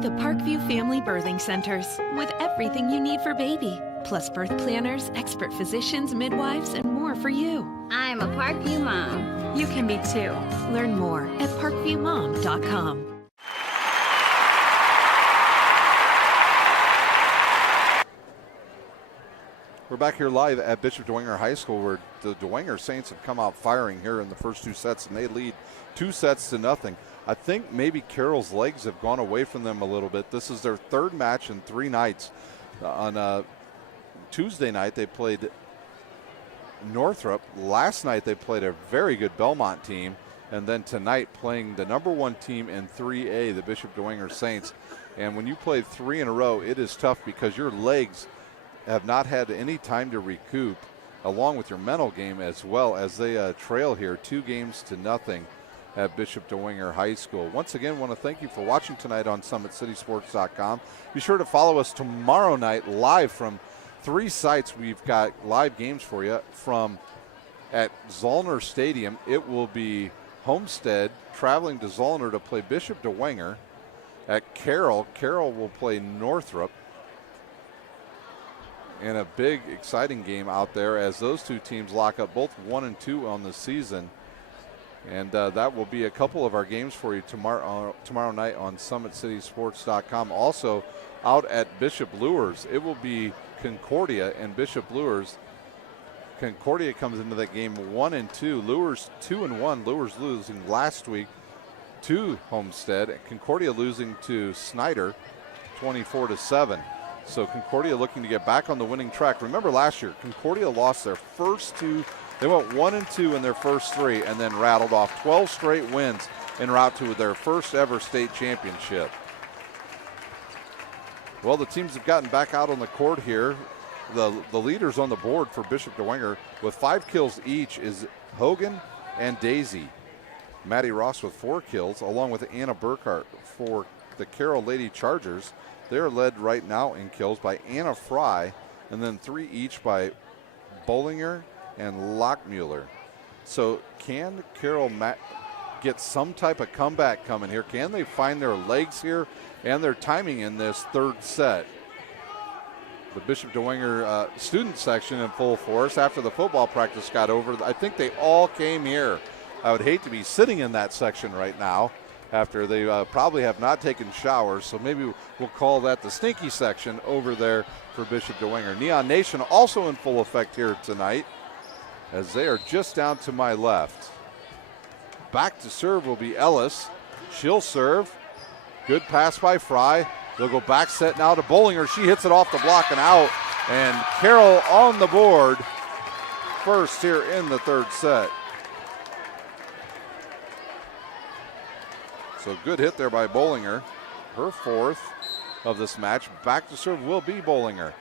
The Parkview Family Birthing Centers, with everything you need for baby, plus birth planners, expert physicians, midwives, and more for you. I'm a Parkview mom. You can be too. Learn more at parkviewmom.com. We're back here live at Bishop Dwenger High School, where the Dwenger Saints have come out firing here in the first 2 sets, and they lead 2-0. I think maybe Carroll's legs have gone away from them a little bit. This is their 3rd match in 3 nights. On Tuesday night, they played Northrop. Last night, they played a very good Belmont team. and then tonight playing the number 1 team in 3A, the Bishop Dwenger Saints. And when you play 3 in a row, it is tough because your legs have not had any time to recoup, along with your mental game as well, as they trail here 2-0 at Bishop Dwenger High School. Once again, want to thank you for watching tonight on SummitCitySports.com. Be sure to follow us tomorrow night live from 3 sites. We've got live games for you from at Zollner Stadium. It will be Homestead traveling to Zollner to play Bishop Dwenger. At Carroll will play Northrop. And a big, exciting game out there as those 2 teams lock up both 1 and 2 on the season. And that will be a couple of our games for you tomorrow night on SummitCitySports.com. Also, out at Bishop Luers, it will be Concordia and Bishop Luers. Concordia comes into that game 1 and 2. Luers 2 and 1. Luers losing last week to Homestead. Concordia losing to Snyder 24-7. So Concordia looking to get back on the winning track. Remember last year, Concordia lost their first 2. They went 1 and 2 in their first 3 and then rattled off 12 straight wins en route to their first ever state championship. Well, the teams have gotten back out on the court here. The leaders on the board for Bishop Dwenger with 5 kills each is Hogan and Daisy. Maddie Ross with 4 kills, along with Anna Burkhart for the Carroll Lady Chargers. They're led right now in kills by Anna Fry, and then 3 each by Bollinger and Lockmuller. So can Carroll get some type of comeback coming here? Can they find their legs here and their timing in this 3rd set? The Bishop Dwenger student section in full force after the football practice got over. I think they all came here. I would hate to be sitting in that section right now after they probably have not taken showers, so maybe we'll call that the stinky section over there for Bishop Dwenger. Neon Nation also in full effect here tonight, as they are just down to my left. Back to serve will be Ellis. She'll serve. Good pass by Fry. They'll go back set now to Bollinger. She hits it off the block and out, and Carroll on the board first here in the 3rd set. So good hit there by Bollinger. Her 4th of this match. Back to serve will be Bollinger.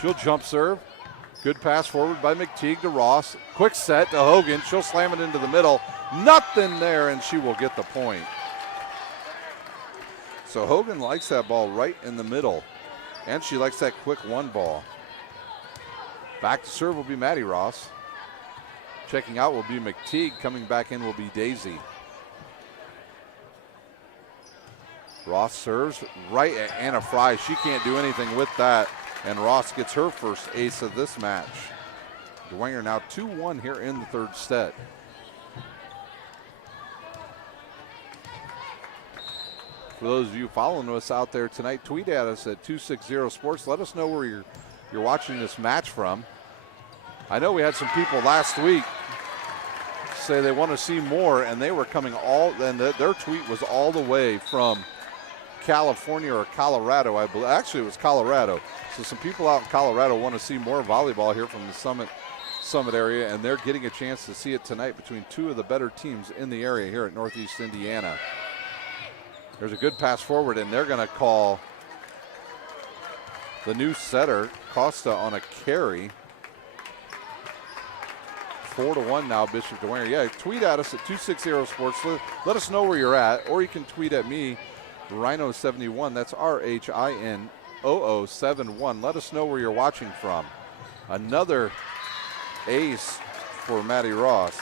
She'll jump serve. Good pass forward by McTeague to Ross. Quick set to Hogan. She'll slam it into the middle. Nothing there, and she will get the point. So Hogan likes that ball right in the middle, and she likes that quick 1 ball. Back to serve will be Maddie Ross. Checking out will be McTeague. Coming back in will be Daisy. Ross serves right at Anna Fry. She can't do anything with that, and Ross gets her first ace of this match. Dwenger now 2-1 here in the 3rd set. For those of you following us out there tonight, tweet at us at 260 Sports. Let us know where you're watching this match from. I know we had some people last week say they want to see more, and they were coming their tweet was all the way from California or Colorado, I believe. Actually, it was Colorado. So some people out in Colorado want to see more volleyball here from the Summit area, and they're getting a chance to see it tonight between 2 of the better teams in the area here at Northeast Indiana. There's a good pass forward, and they're going to call the new setter, Costa, on a carry. 4-1 now, Bishop Dwenger. Yeah, tweet at us at 260 Sports. Let us know where you're at, or you can tweet at me, Rhino71. That's RHINOO71. Let us know where you're watching from. Another ace for Maddie Ross.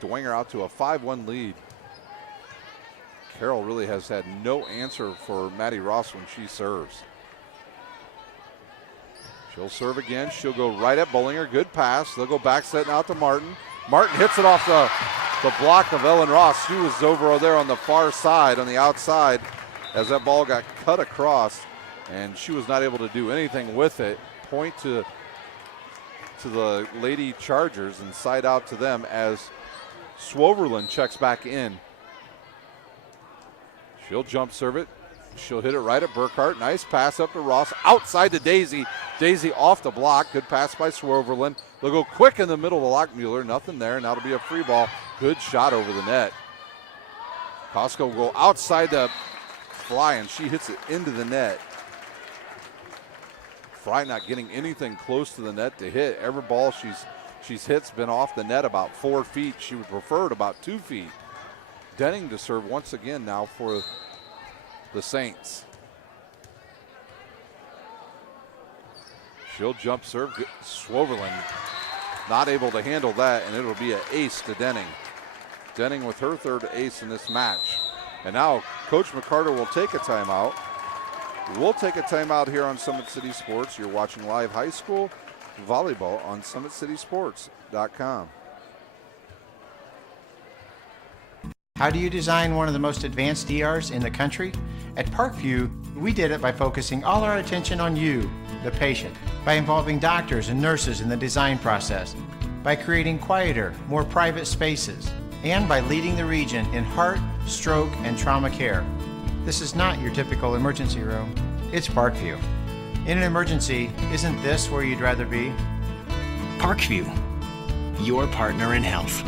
Dwenger out to a 5-1 lead. Carroll really has had no answer for Maddie Ross when she serves. She'll serve again. She'll go right at Bollinger. Good pass. They'll go back setting out to Martin. Martin hits it off the block of Ellen Ross. She was over there on the far side, on the outside, as that ball got cut across, and she was not able to do anything with it. Point to the Lady Chargers and side out to them as Swoverland checks back in. She'll jump serve it. She'll hit it right at Burkhart. Nice pass up to Ross. Outside to Daisy. Daisy off the block. Good pass by Swerverland. They'll go quick in the middle to Lockmuller. Nothing there, and that'll be a free ball. Good shot over the net. Costco will go outside to Fry, and she hits it into the net. Fry not getting anything close to the net to hit. Every ball she's hit's been off the net about 4 feet. She would prefer it about 2 feet. Denning to serve once again now for the Saints. She'll jump serve. Swoverland not able to handle that, and it'll be an ace to Denning. Denning with her third ace in this match. And now Coach McCarter will take a timeout. We'll take a timeout here on Summit City Sports. You're watching live high school volleyball on SummitCitySports.com. How do you design one of the most advanced ERs in the country? At Parkview, we did it by focusing all our attention on you, the patient, by involving doctors and nurses in the design process, by creating quieter, more private spaces, and by leading the region in heart, stroke, and trauma care. This is not your typical emergency room. It's Parkview. In an emergency, isn't this where you'd rather be? Parkview, your partner in health.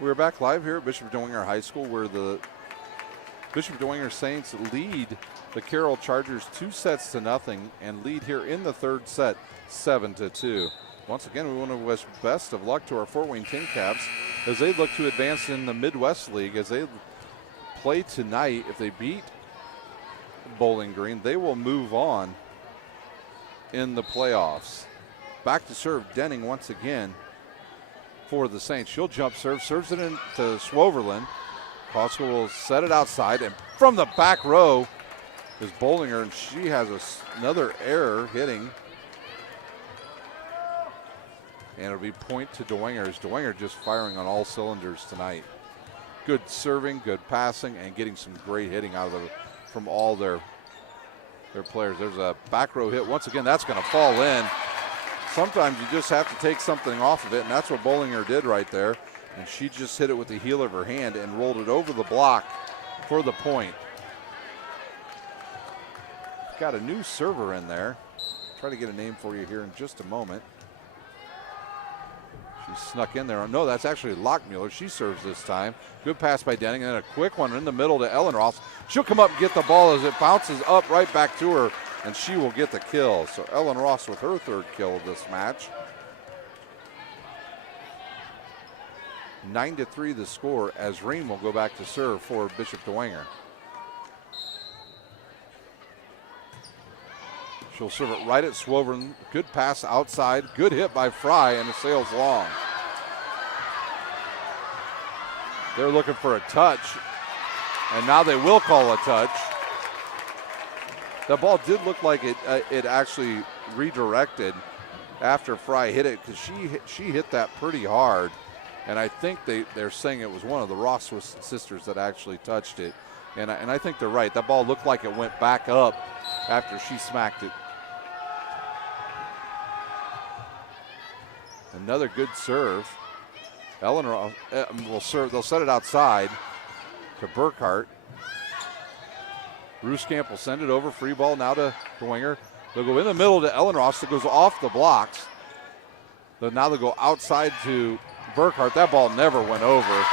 We're back live here at Bishop Dwenger High School, where the Bishop Dwenger Saints lead the Carroll Chargers 2-0 and lead here in the third set 7-2. Once again, we want to wish best of luck to our Fort Wayne Tin Caps as they look to advance in the Midwest League. As they play tonight, if they beat Bowling Green, they will move on in the playoffs. Back to serve Denning once again for the Saints. She'll jump serve, serves it into Swoverland. Costco will set it outside, and from the back row is Bollinger, and she has another error hitting. And it'll be point to Dwenger, as Dwenger just firing on all cylinders tonight. Good serving, good passing, and getting some great hitting out of from all their players. There's a back row hit. Once again, that's going to fall in. Sometimes you just have to take something off of it, and that's what Bollinger did right there. And she just hit it with the heel of her hand and rolled it over the block for the point. Got a new server in there. Try to get a name for you here in just a moment. She snuck in there. No, that's actually Lockmuller. She serves this time. Good pass by Denning, and then a quick one in the middle to Ellen Ross. She'll come up and get the ball as it bounces up right back to her, and she will get the kill. So Ellen Ross with her third kill of this match. 9-3 the score, as Ream will go back to serve for Bishop Dwenger. She'll serve it right at Swoverland. Good pass outside. Good hit by Fry, and it sails long. They're looking for a touch, and now they will call a touch. The ball did look like it actually redirected after Fry hit it, because she hit that pretty hard. And I think they're saying it was one of the Ross sisters that actually touched it. And I think they're right. That ball looked like it went back up after she smacked it. Another good serve. Ellen will serve. They'll set it outside to Burkhart. Rooskamp will send it over. Free ball now to Dwenger. They'll go in the middle to Ellen Ross. That goes off the blocks. Now they'll go outside to Burkhart. That ball never went over.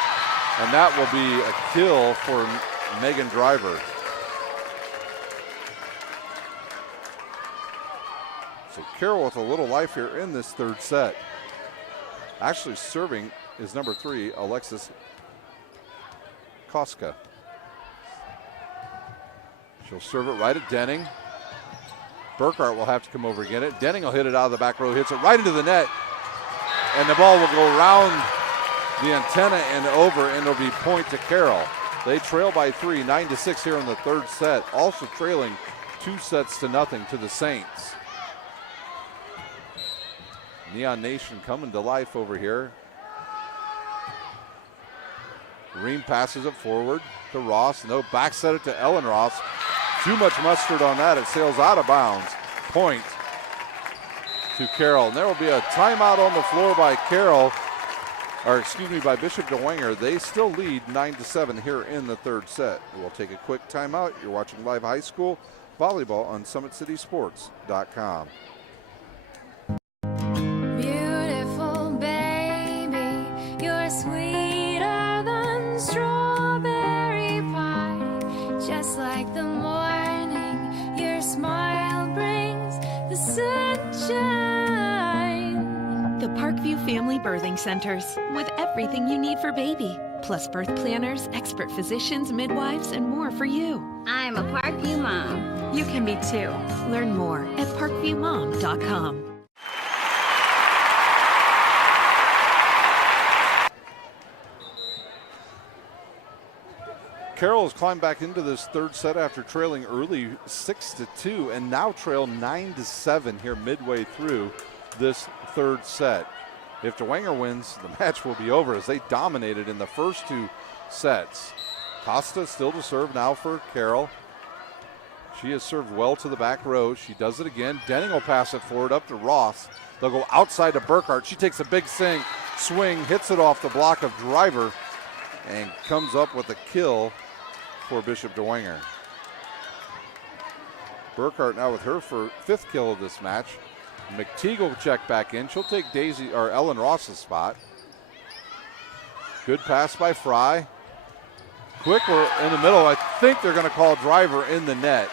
And that will be a kill for Megan Driver. So Carroll with a little life here in this third set. Actually serving is number 3, Alexis Koska. She'll serve it right at Denning. Burkhart will have to come over and get it. Denning will hit it out of the back row, hits it right into the net. And the ball will go around the antenna and over, and it'll be point to Carroll. They trail by 3, 9-6 here in the third set. Also trailing 2-0 to the Saints. Neon Nation coming to life over here. Ream passes it forward to Ross. No, back set it to Ellen Ross. Too much mustard on that. It sails out of bounds. Point to Carroll. And there will be a timeout on the floor by Carroll, or excuse me, by Bishop Dwenger. They still lead 9-7 here in the third set. We'll take a quick timeout. You're watching live high school volleyball on SummitCitySports.com. Beautiful baby, you're sweeter than strawberry pie. Just like the morning, your smile brings the sunshine. The Parkview Family Birthing Centers, with everything you need for baby, plus birth planners, expert physicians, midwives, and more for you. I'm a Parkview mom. You can be too. Learn more at parkviewmom.com. Carroll has climbed back into this third set after trailing early 6-2 and now trail 9-7 here midway through this third set. If Dwenger wins, the match will be over as they dominated in the first two sets. Costa still to serve now for Carroll. She has served well to the back row. She does it again. Denning will pass it forward up to Ross. They'll go outside to Burkhart. She takes a big swing, hits it off the block of Driver, and comes up with a kill for Bishop Dwenger. Burkhart now with her fifth kill of this match. McTeague will check back in. She'll take Ellen Ross's spot. Good pass by Fry. Quicker in the middle. I think they're going to call Driver in the net.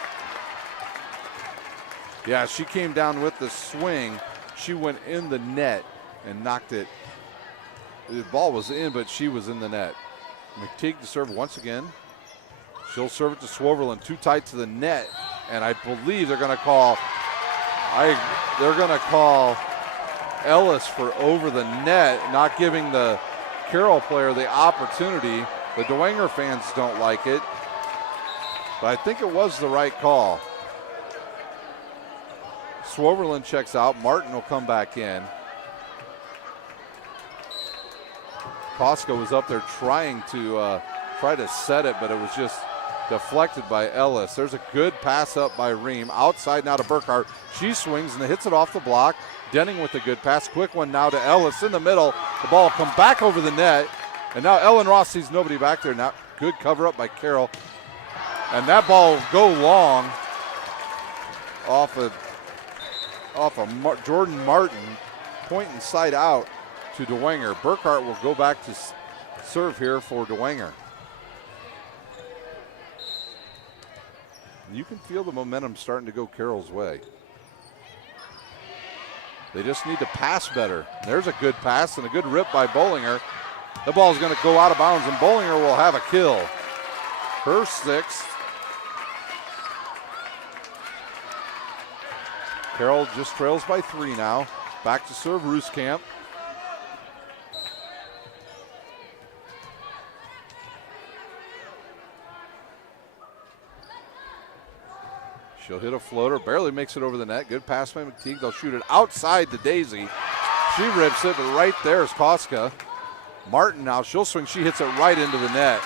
Yeah, she came down with the swing. She went in the net and knocked it. The ball was in, but she was in the net. McTeague to serve once again. She'll serve it to Swoverland, too tight to the net, and I believe they're going to call Ellis for over the net, not giving the Carroll player the opportunity. The Dwenger fans don't like it, but I think it was the right call. Swoverland checks out. Martin will come back in. Koska was up there trying to set it, but it was just deflected by Ellis. There's a good pass up by Ream. Outside now to Burkhart. She swings and hits it off the block. Denning with a good pass. Quick one now to Ellis in the middle. The ball will come back over the net. And now Ellen Ross sees nobody back there. Now good cover up by Carroll. And that ball will go long off of Jordan Martin. Point inside out to Dwenger. Burkhart will go back to serve here for Dwenger. You can feel the momentum starting to go Carroll's way. They just need to pass better. There's a good pass and a good rip by Bollinger. The ball's going to go out of bounds, and Bollinger will have a kill. Her sixth. Carroll just trails by 3 now. Back to serve Rooskamp. She'll hit a floater, barely makes it over the net. Good pass by McTeague. They'll shoot it outside to Daisy. She rips it, but right there is Koska. Martin now, she'll swing. She hits it right into the net.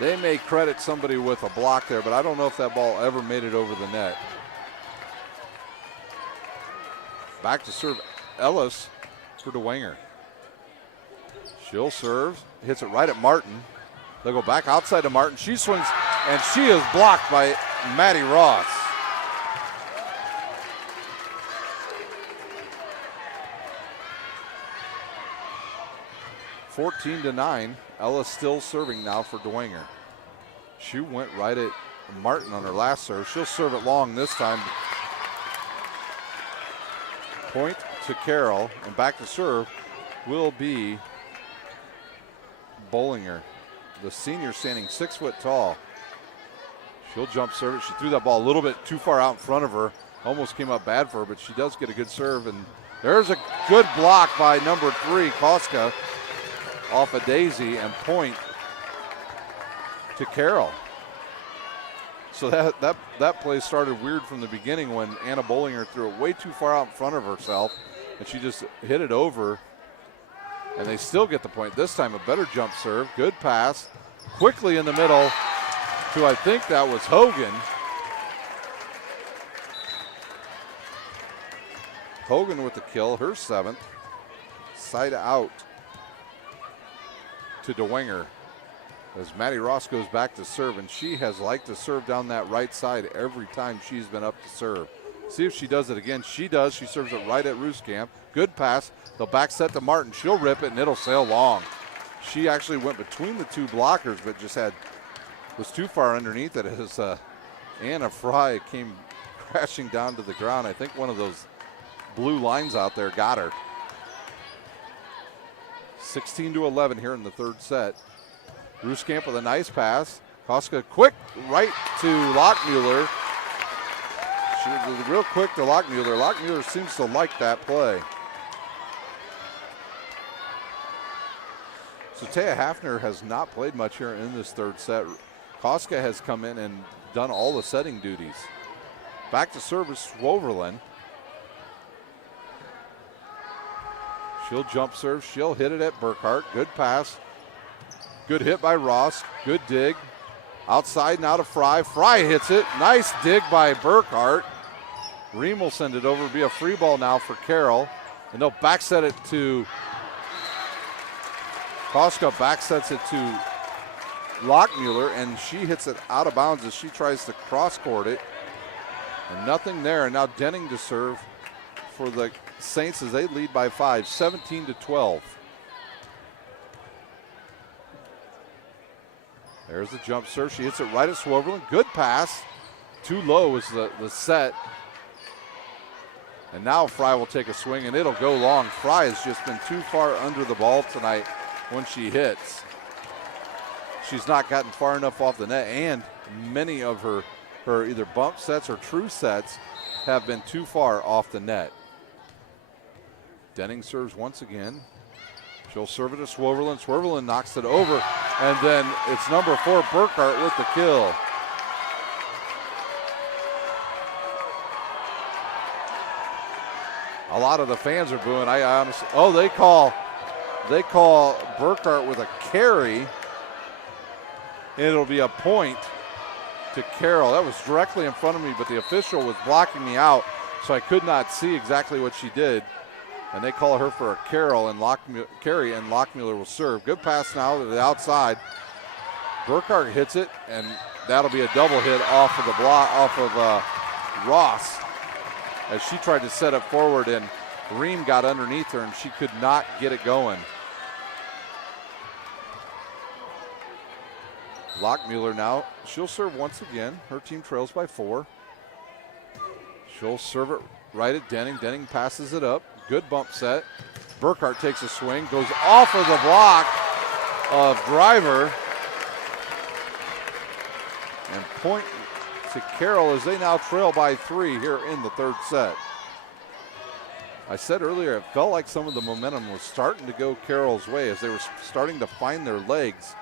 They may credit somebody with a block there, but I don't know if that ball ever made it over the net. Back to serve Ellis for Dwenger. She'll serve, hits it right at Martin. They'll go back outside to Martin. She swings, and she is blocked by Maddie Ross. (14-9). Ellis still serving now for Dwenger. She went right at Martin on her last serve. She'll serve it long this time. Point to Carroll, and back to serve will be Bollinger. The senior standing 6 foot tall. She'll jump serve it. She threw that ball a little bit too far out in front of her. Almost came up bad for her, but she does get a good serve. And there's a good block by number 3, Koska, off of Daisy, and point to Carroll. So that play started weird from the beginning when Anna Bollinger threw it way too far out in front of herself, and she just hit it over. And they still get the point. This time a better jump serve. Good pass. Quickly in the middle to, I think that was Hogan. Hogan with the kill, her 7th. Side out to Dwenger as Maddie Ross goes back to serve, and she has liked to serve down that right side every time she's been up to serve. See if she does it again. She does. She serves it right at Rooskamp. Good pass. They'll back set to Martin. She'll rip it, and it'll sail long. She actually went between the two blockers, but just was too far underneath it as Anna Fry came crashing down to the ground. I think one of those blue lines out there got her. 16-11 here in the third set. Rooskamp with a nice pass. Koska quick right to Lockmuller. She was real quick to Lockmuller. Lockmuller seems to like that play. So Taya Hafner has not played much here in this third set. Koska has come in and done all the setting duties. Back to service, Swoverlin. She'll jump serve. She'll hit it at Burkhart. Good pass. Good hit by Ross. Good dig. Outside now to Fry. Fry hits it. Nice dig by Burkhart. Ream will send it over. It'll be a free ball now for Carroll. And they'll back set it to Koska. Back sets it to Lockmuller, and she hits it out of bounds as she tries to cross court it. And nothing there. And now Denning to serve for the Saints as they lead by 5, 17-12. There's the jump serve. She hits it right at Swoverlin. Good pass. Too low is the set. And now Fry will take a swing, and it'll go long. Fry has just been too far under the ball tonight when she hits. She's not gotten far enough off the net, and many of her either bump sets or true sets have been too far off the net. Denning serves once again. She'll serve it to Swoverlin. Swoverlin knocks it over, and then it's number 4, Burkhart, with the kill. A lot of the fans are booing. I honestly, they call Burkhart with a carry, and it'll be a point to Carroll. That was directly in front of me, but the official was blocking me out, so I could not see exactly what she did. And they call her for a carry, and Lockmuller will serve. Good pass now to the outside. Burkhart hits it, and that'll be a double hit off of the block, off of Ross, as she tried to set up forward, and Ream got underneath her, and she could not get it going. Lockmuller now, she'll serve once again. Her team trails by 4. She'll serve it right at Denning. Denning passes it up. Good bump set. Burkhart takes a swing, goes off of the block of Driver. And point to Carroll as they now trail by 3 here in the third set. I said earlier it felt like some of the momentum was starting to go Carroll's way as they were starting to find their legs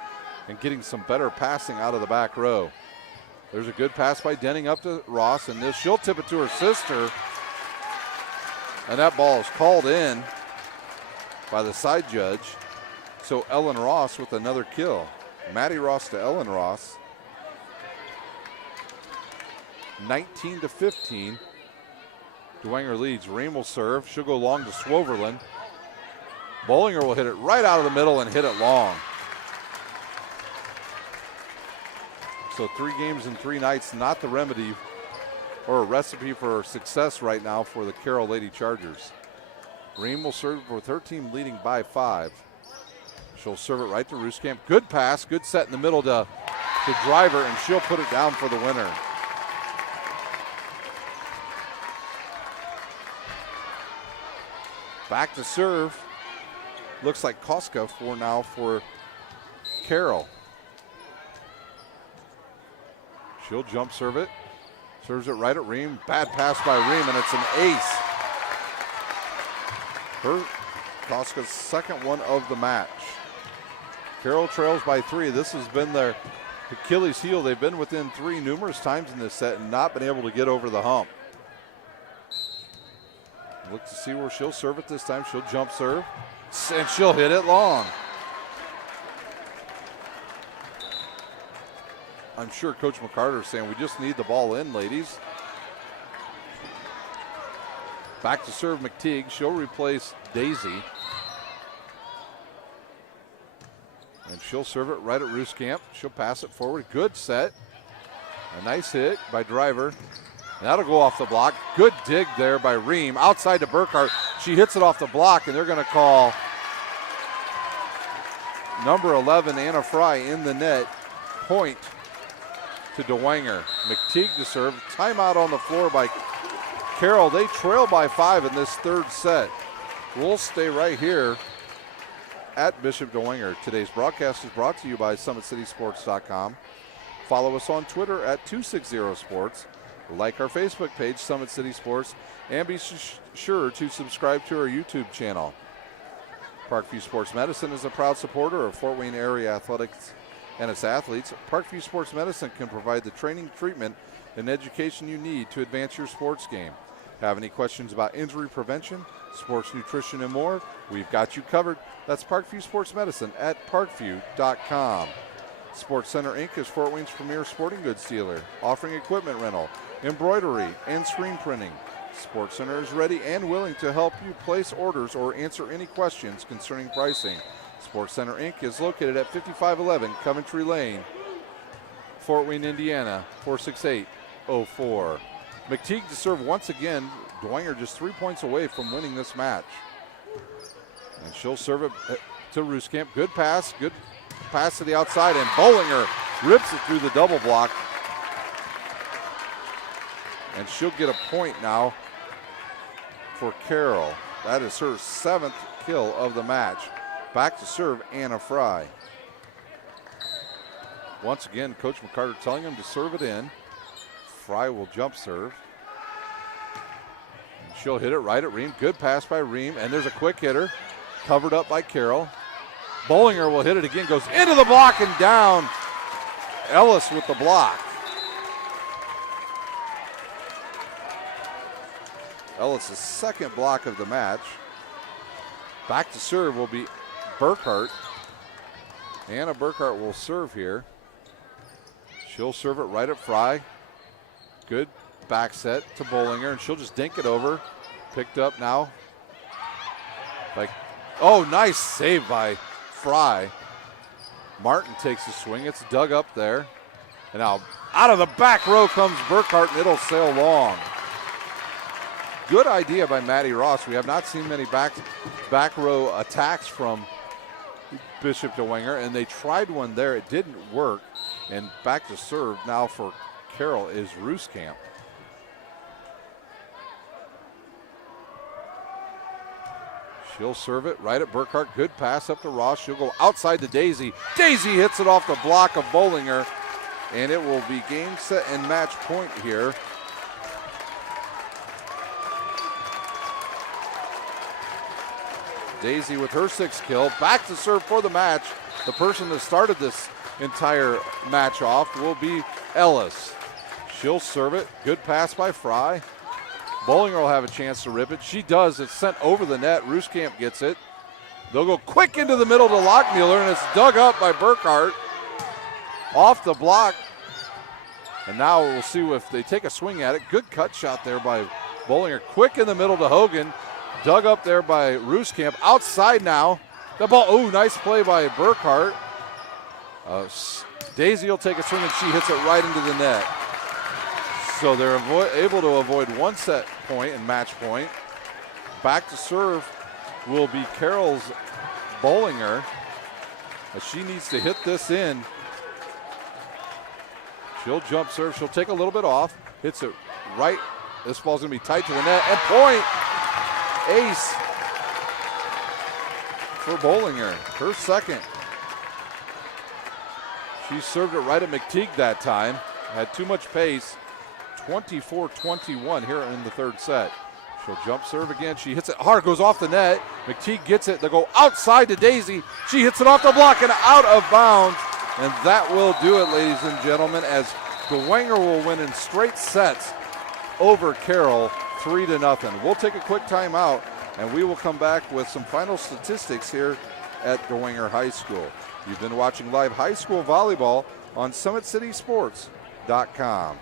and getting some better passing out of the back row. There's a good pass by Denning up to Ross, and she'll tip it to her sister. And that ball is called in by the side judge. So Ellen Ross with another kill. Maddie Ross to Ellen Ross. 19-15. Dwenger leads. Ream will serve. She'll go long to Swoverlin. Bollinger will hit it right out of the middle and hit it long. So 3 games in 3 nights, not the remedy or a recipe for success right now for the Carroll Lady Chargers. Ream will serve with her team leading by 5. She'll serve it right to Rooskamp. Good pass, good set in the middle to Driver, and she'll put it down for the winner. Back to serve. Looks like Koska for Carroll. She'll jump serve it. Serves it right at Ream. Bad pass by Ream, and it's an ace. Koska's second one of the match. Carroll trails by 3. This has been their Achilles heel. They've been within 3 numerous times in this set and not been able to get over the hump. Look to see where she'll serve it this time. She'll jump serve, and she'll hit it long. I'm sure Coach McCarter is saying we just need the ball in, ladies. Back to serve McTeague. She'll replace Daisy. And she'll serve it right at Rooskamp. She'll pass it forward. Good set. A nice hit by Driver. And that'll go off the block. Good dig there by Ream. Outside to Burkhart. She hits it off the block, and they're going to call number 11, Anna Fry, in the net. Point to Dwenger. McTeague to serve. Timeout on the floor by Carroll. They trail by 5 in this third set. We'll stay right here at Bishop Dwenger. Today's broadcast is brought to you by SummitCitySports.com. Follow us on Twitter at 260sports. Like our Facebook page, Summit City Sports, and be sure to subscribe to our YouTube channel. Parkview Sports Medicine is a proud supporter of Fort Wayne area athletics and its athletes. Parkview Sports Medicine can provide the training, treatment, and education you need to advance your sports game. Have any questions about injury prevention, sports nutrition, and more? We've got you covered. That's Parkview Sports Medicine at parkview.com. Sports Center Inc. is Fort Wayne's premier sporting goods dealer, offering equipment rental, embroidery, and screen printing. Sports Center is ready and willing to help you place orders or answer any questions concerning pricing. Sports Center Inc. is located at 5511 Coventry Lane, Fort Wayne, Indiana, 46804. McTeague to serve once again. Dwenger just 3 points away from winning this match. And she'll serve it to Rooskamp. Good pass to the outside, and Bollinger rips it through the double block. And she'll get a point now for Carroll. That is her 7th kill of the match. Back to serve Anna Fry. Once again, Coach McCarter telling him to serve it in. Fry will jump serve. And she'll hit it right at Ream. Good pass by Ream, and there's a quick hitter. Covered up by Carroll. Bollinger will hit it again, goes into the block and down. Ellis with the block. Ellis' second block of the match. Back to serve will be Burkhart. Anna Burkhart will serve here. She'll serve it right at Fry. Good back set to Bollinger, and she'll just dink it over. Picked up now. Oh, nice save by Fry. Martin takes a swing. It's dug up there. And now out of the back row comes Burkhart, and it'll sail long. Good idea by Maddie Ross. We have not seen many back row attacks from Bishop Dwenger, and they tried one there. It didn't work. And back to serve now for Carroll is Rooskamp. She'll serve it right at Burkhart. Good pass up to Ross. She'll go outside to Daisy. Daisy hits it off the block of Bollinger, and it will be game, set, and match point here. Daisy with her 6th kill. Back to serve for the match. The person that started this entire match off will be Ellis. She'll serve it. Good pass by Fry. Bollinger will have a chance to rip it. She does. It's sent over the net. Rooskamp gets it. They'll go quick into the middle to Lockmuller, and it's dug up by Burkhart. Off the block. And now we'll see if they take a swing at it. Good cut shot there by Bollinger. Quick in the middle to Hogan. Dug up there by Rooskamp. Outside now. The ball, oh, nice play by Burkhart. Daisy will take a swing, and she hits it right into the net. So they're able to avoid one set point and match point. Back to serve will be Carroll's Bollinger. She needs to hit this in. She'll jump serve. She'll take a little bit off. Hits it right. This ball's going to be tight to the net. And point. Ace for Bollinger. Her 2nd. She served it right at McTeague that time. Had too much pace. 24-21 here in the 3rd set. She'll jump serve again. She hits it hard, goes off the net. McTeague gets it. They'll go outside to Daisy. She hits it off the block and out of bounds. And that will do it, ladies and gentlemen, as Dwenger will win in straight sets over Carroll 3-0. We'll take a quick timeout, and we will come back with some final statistics here at Dwenger High School. You've been watching live high school volleyball on SummitCitySports.com.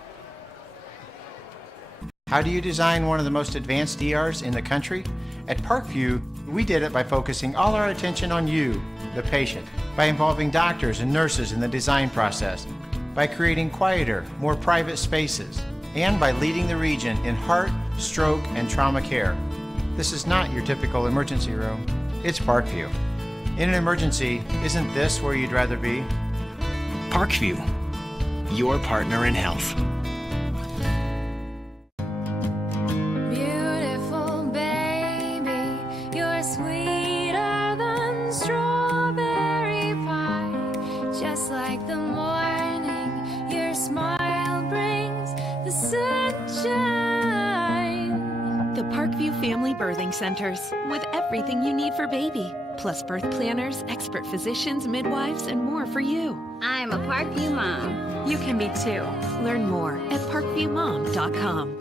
How do you design one of the most advanced ERs in the country? At Parkview, we did it by focusing all our attention on you, the patient, by involving doctors and nurses in the design process, by creating quieter, more private spaces, and by leading the region in heart, stroke, and trauma care. This is not your typical emergency room. It's Parkview. In an emergency, isn't this where you'd rather be? Parkview, your partner in health. Beautiful baby, you're sweeter than strawberry pie. Just like the morning, your smile brings the sunshine. The Parkview Family Birthing Centers, with everything you need for baby, plus birth planners, expert physicians, midwives, and more for you. I'm a Parkview mom. You can be too. Learn more at parkviewmom.com.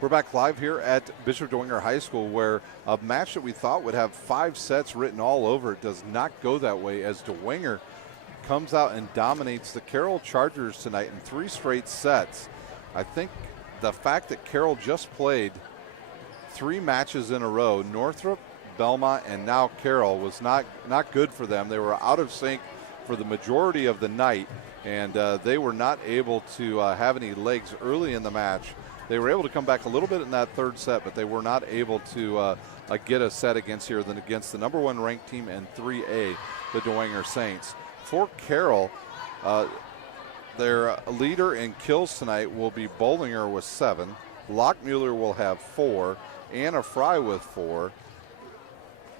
We're back live here at Bishop Dwenger High School, where a match that we thought would have 5 sets written all over it does not go that way, as Dwenger comes out and dominates the Carroll Chargers tonight in 3 straight sets. I think the fact that Carroll just played 3 matches in a row, Northrop, Belmont, and now Carroll, was not good for them. They were out of sync for the majority of the night, and they were not able to have any legs early in the match. They were able to come back a little bit in that 3rd set, but they were not able to get a set against the number 1 ranked team in 3A, the Dwenger Saints. For Carroll, their leader in kills tonight will be Bollinger with 7. Lockmuller will have 4. Anna Fry with 4.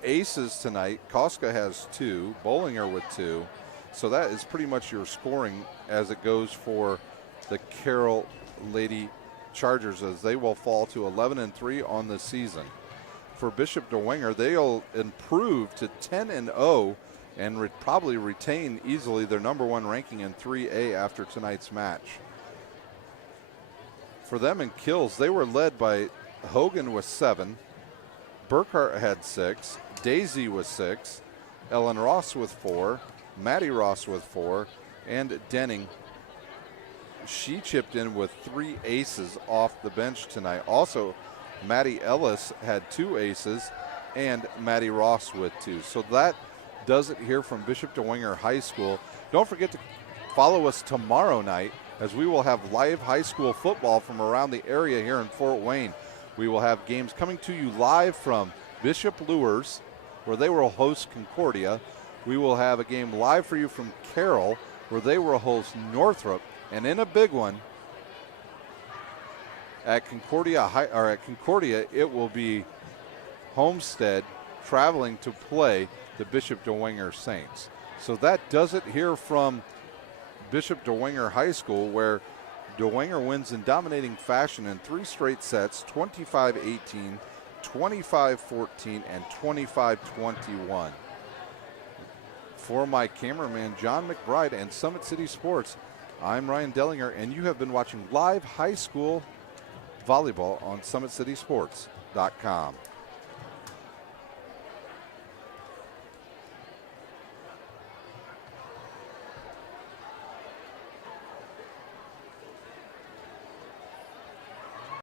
Aces tonight, Koska has 2. Bollinger with 2. So that is pretty much your scoring as it goes for the Carroll Lady Chargers, as they will fall to 11-3 on the season. For Bishop Dwenger, they'll improve to 10-0 and probably retain easily their number 1 ranking in 3A after tonight's match. For them in kills, they were led by Hogan with 7, Burkhart had 6, Daisy with 6, Ellen Ross with 4, Maddie Ross with 4, and Denning. She chipped in with 3 aces off the bench tonight. Also, Maddie Ellis had 2 aces, and Maddie Ross with 2. So that does it here from Bishop Dwenger High School. Don't forget to follow us tomorrow night, as we will have live high school football from around the area here in Fort Wayne. We will have games coming to you live from Bishop Luers, where they will host Concordia. We will have a game live for you from Carroll, where they will host Northrop. And in a big one, at Concordia, it will be Homestead traveling to play the Bishop Dwenger Saints. So that does it here from Bishop Dwenger High School, where Dwenger wins in dominating fashion in 3 straight sets, 25-18, 25-14, and 25-21. For my cameraman, John McBride, and Summit City Sports, I'm Ryan Dellinger, and you have been watching live high school volleyball on SummitCitySports.com.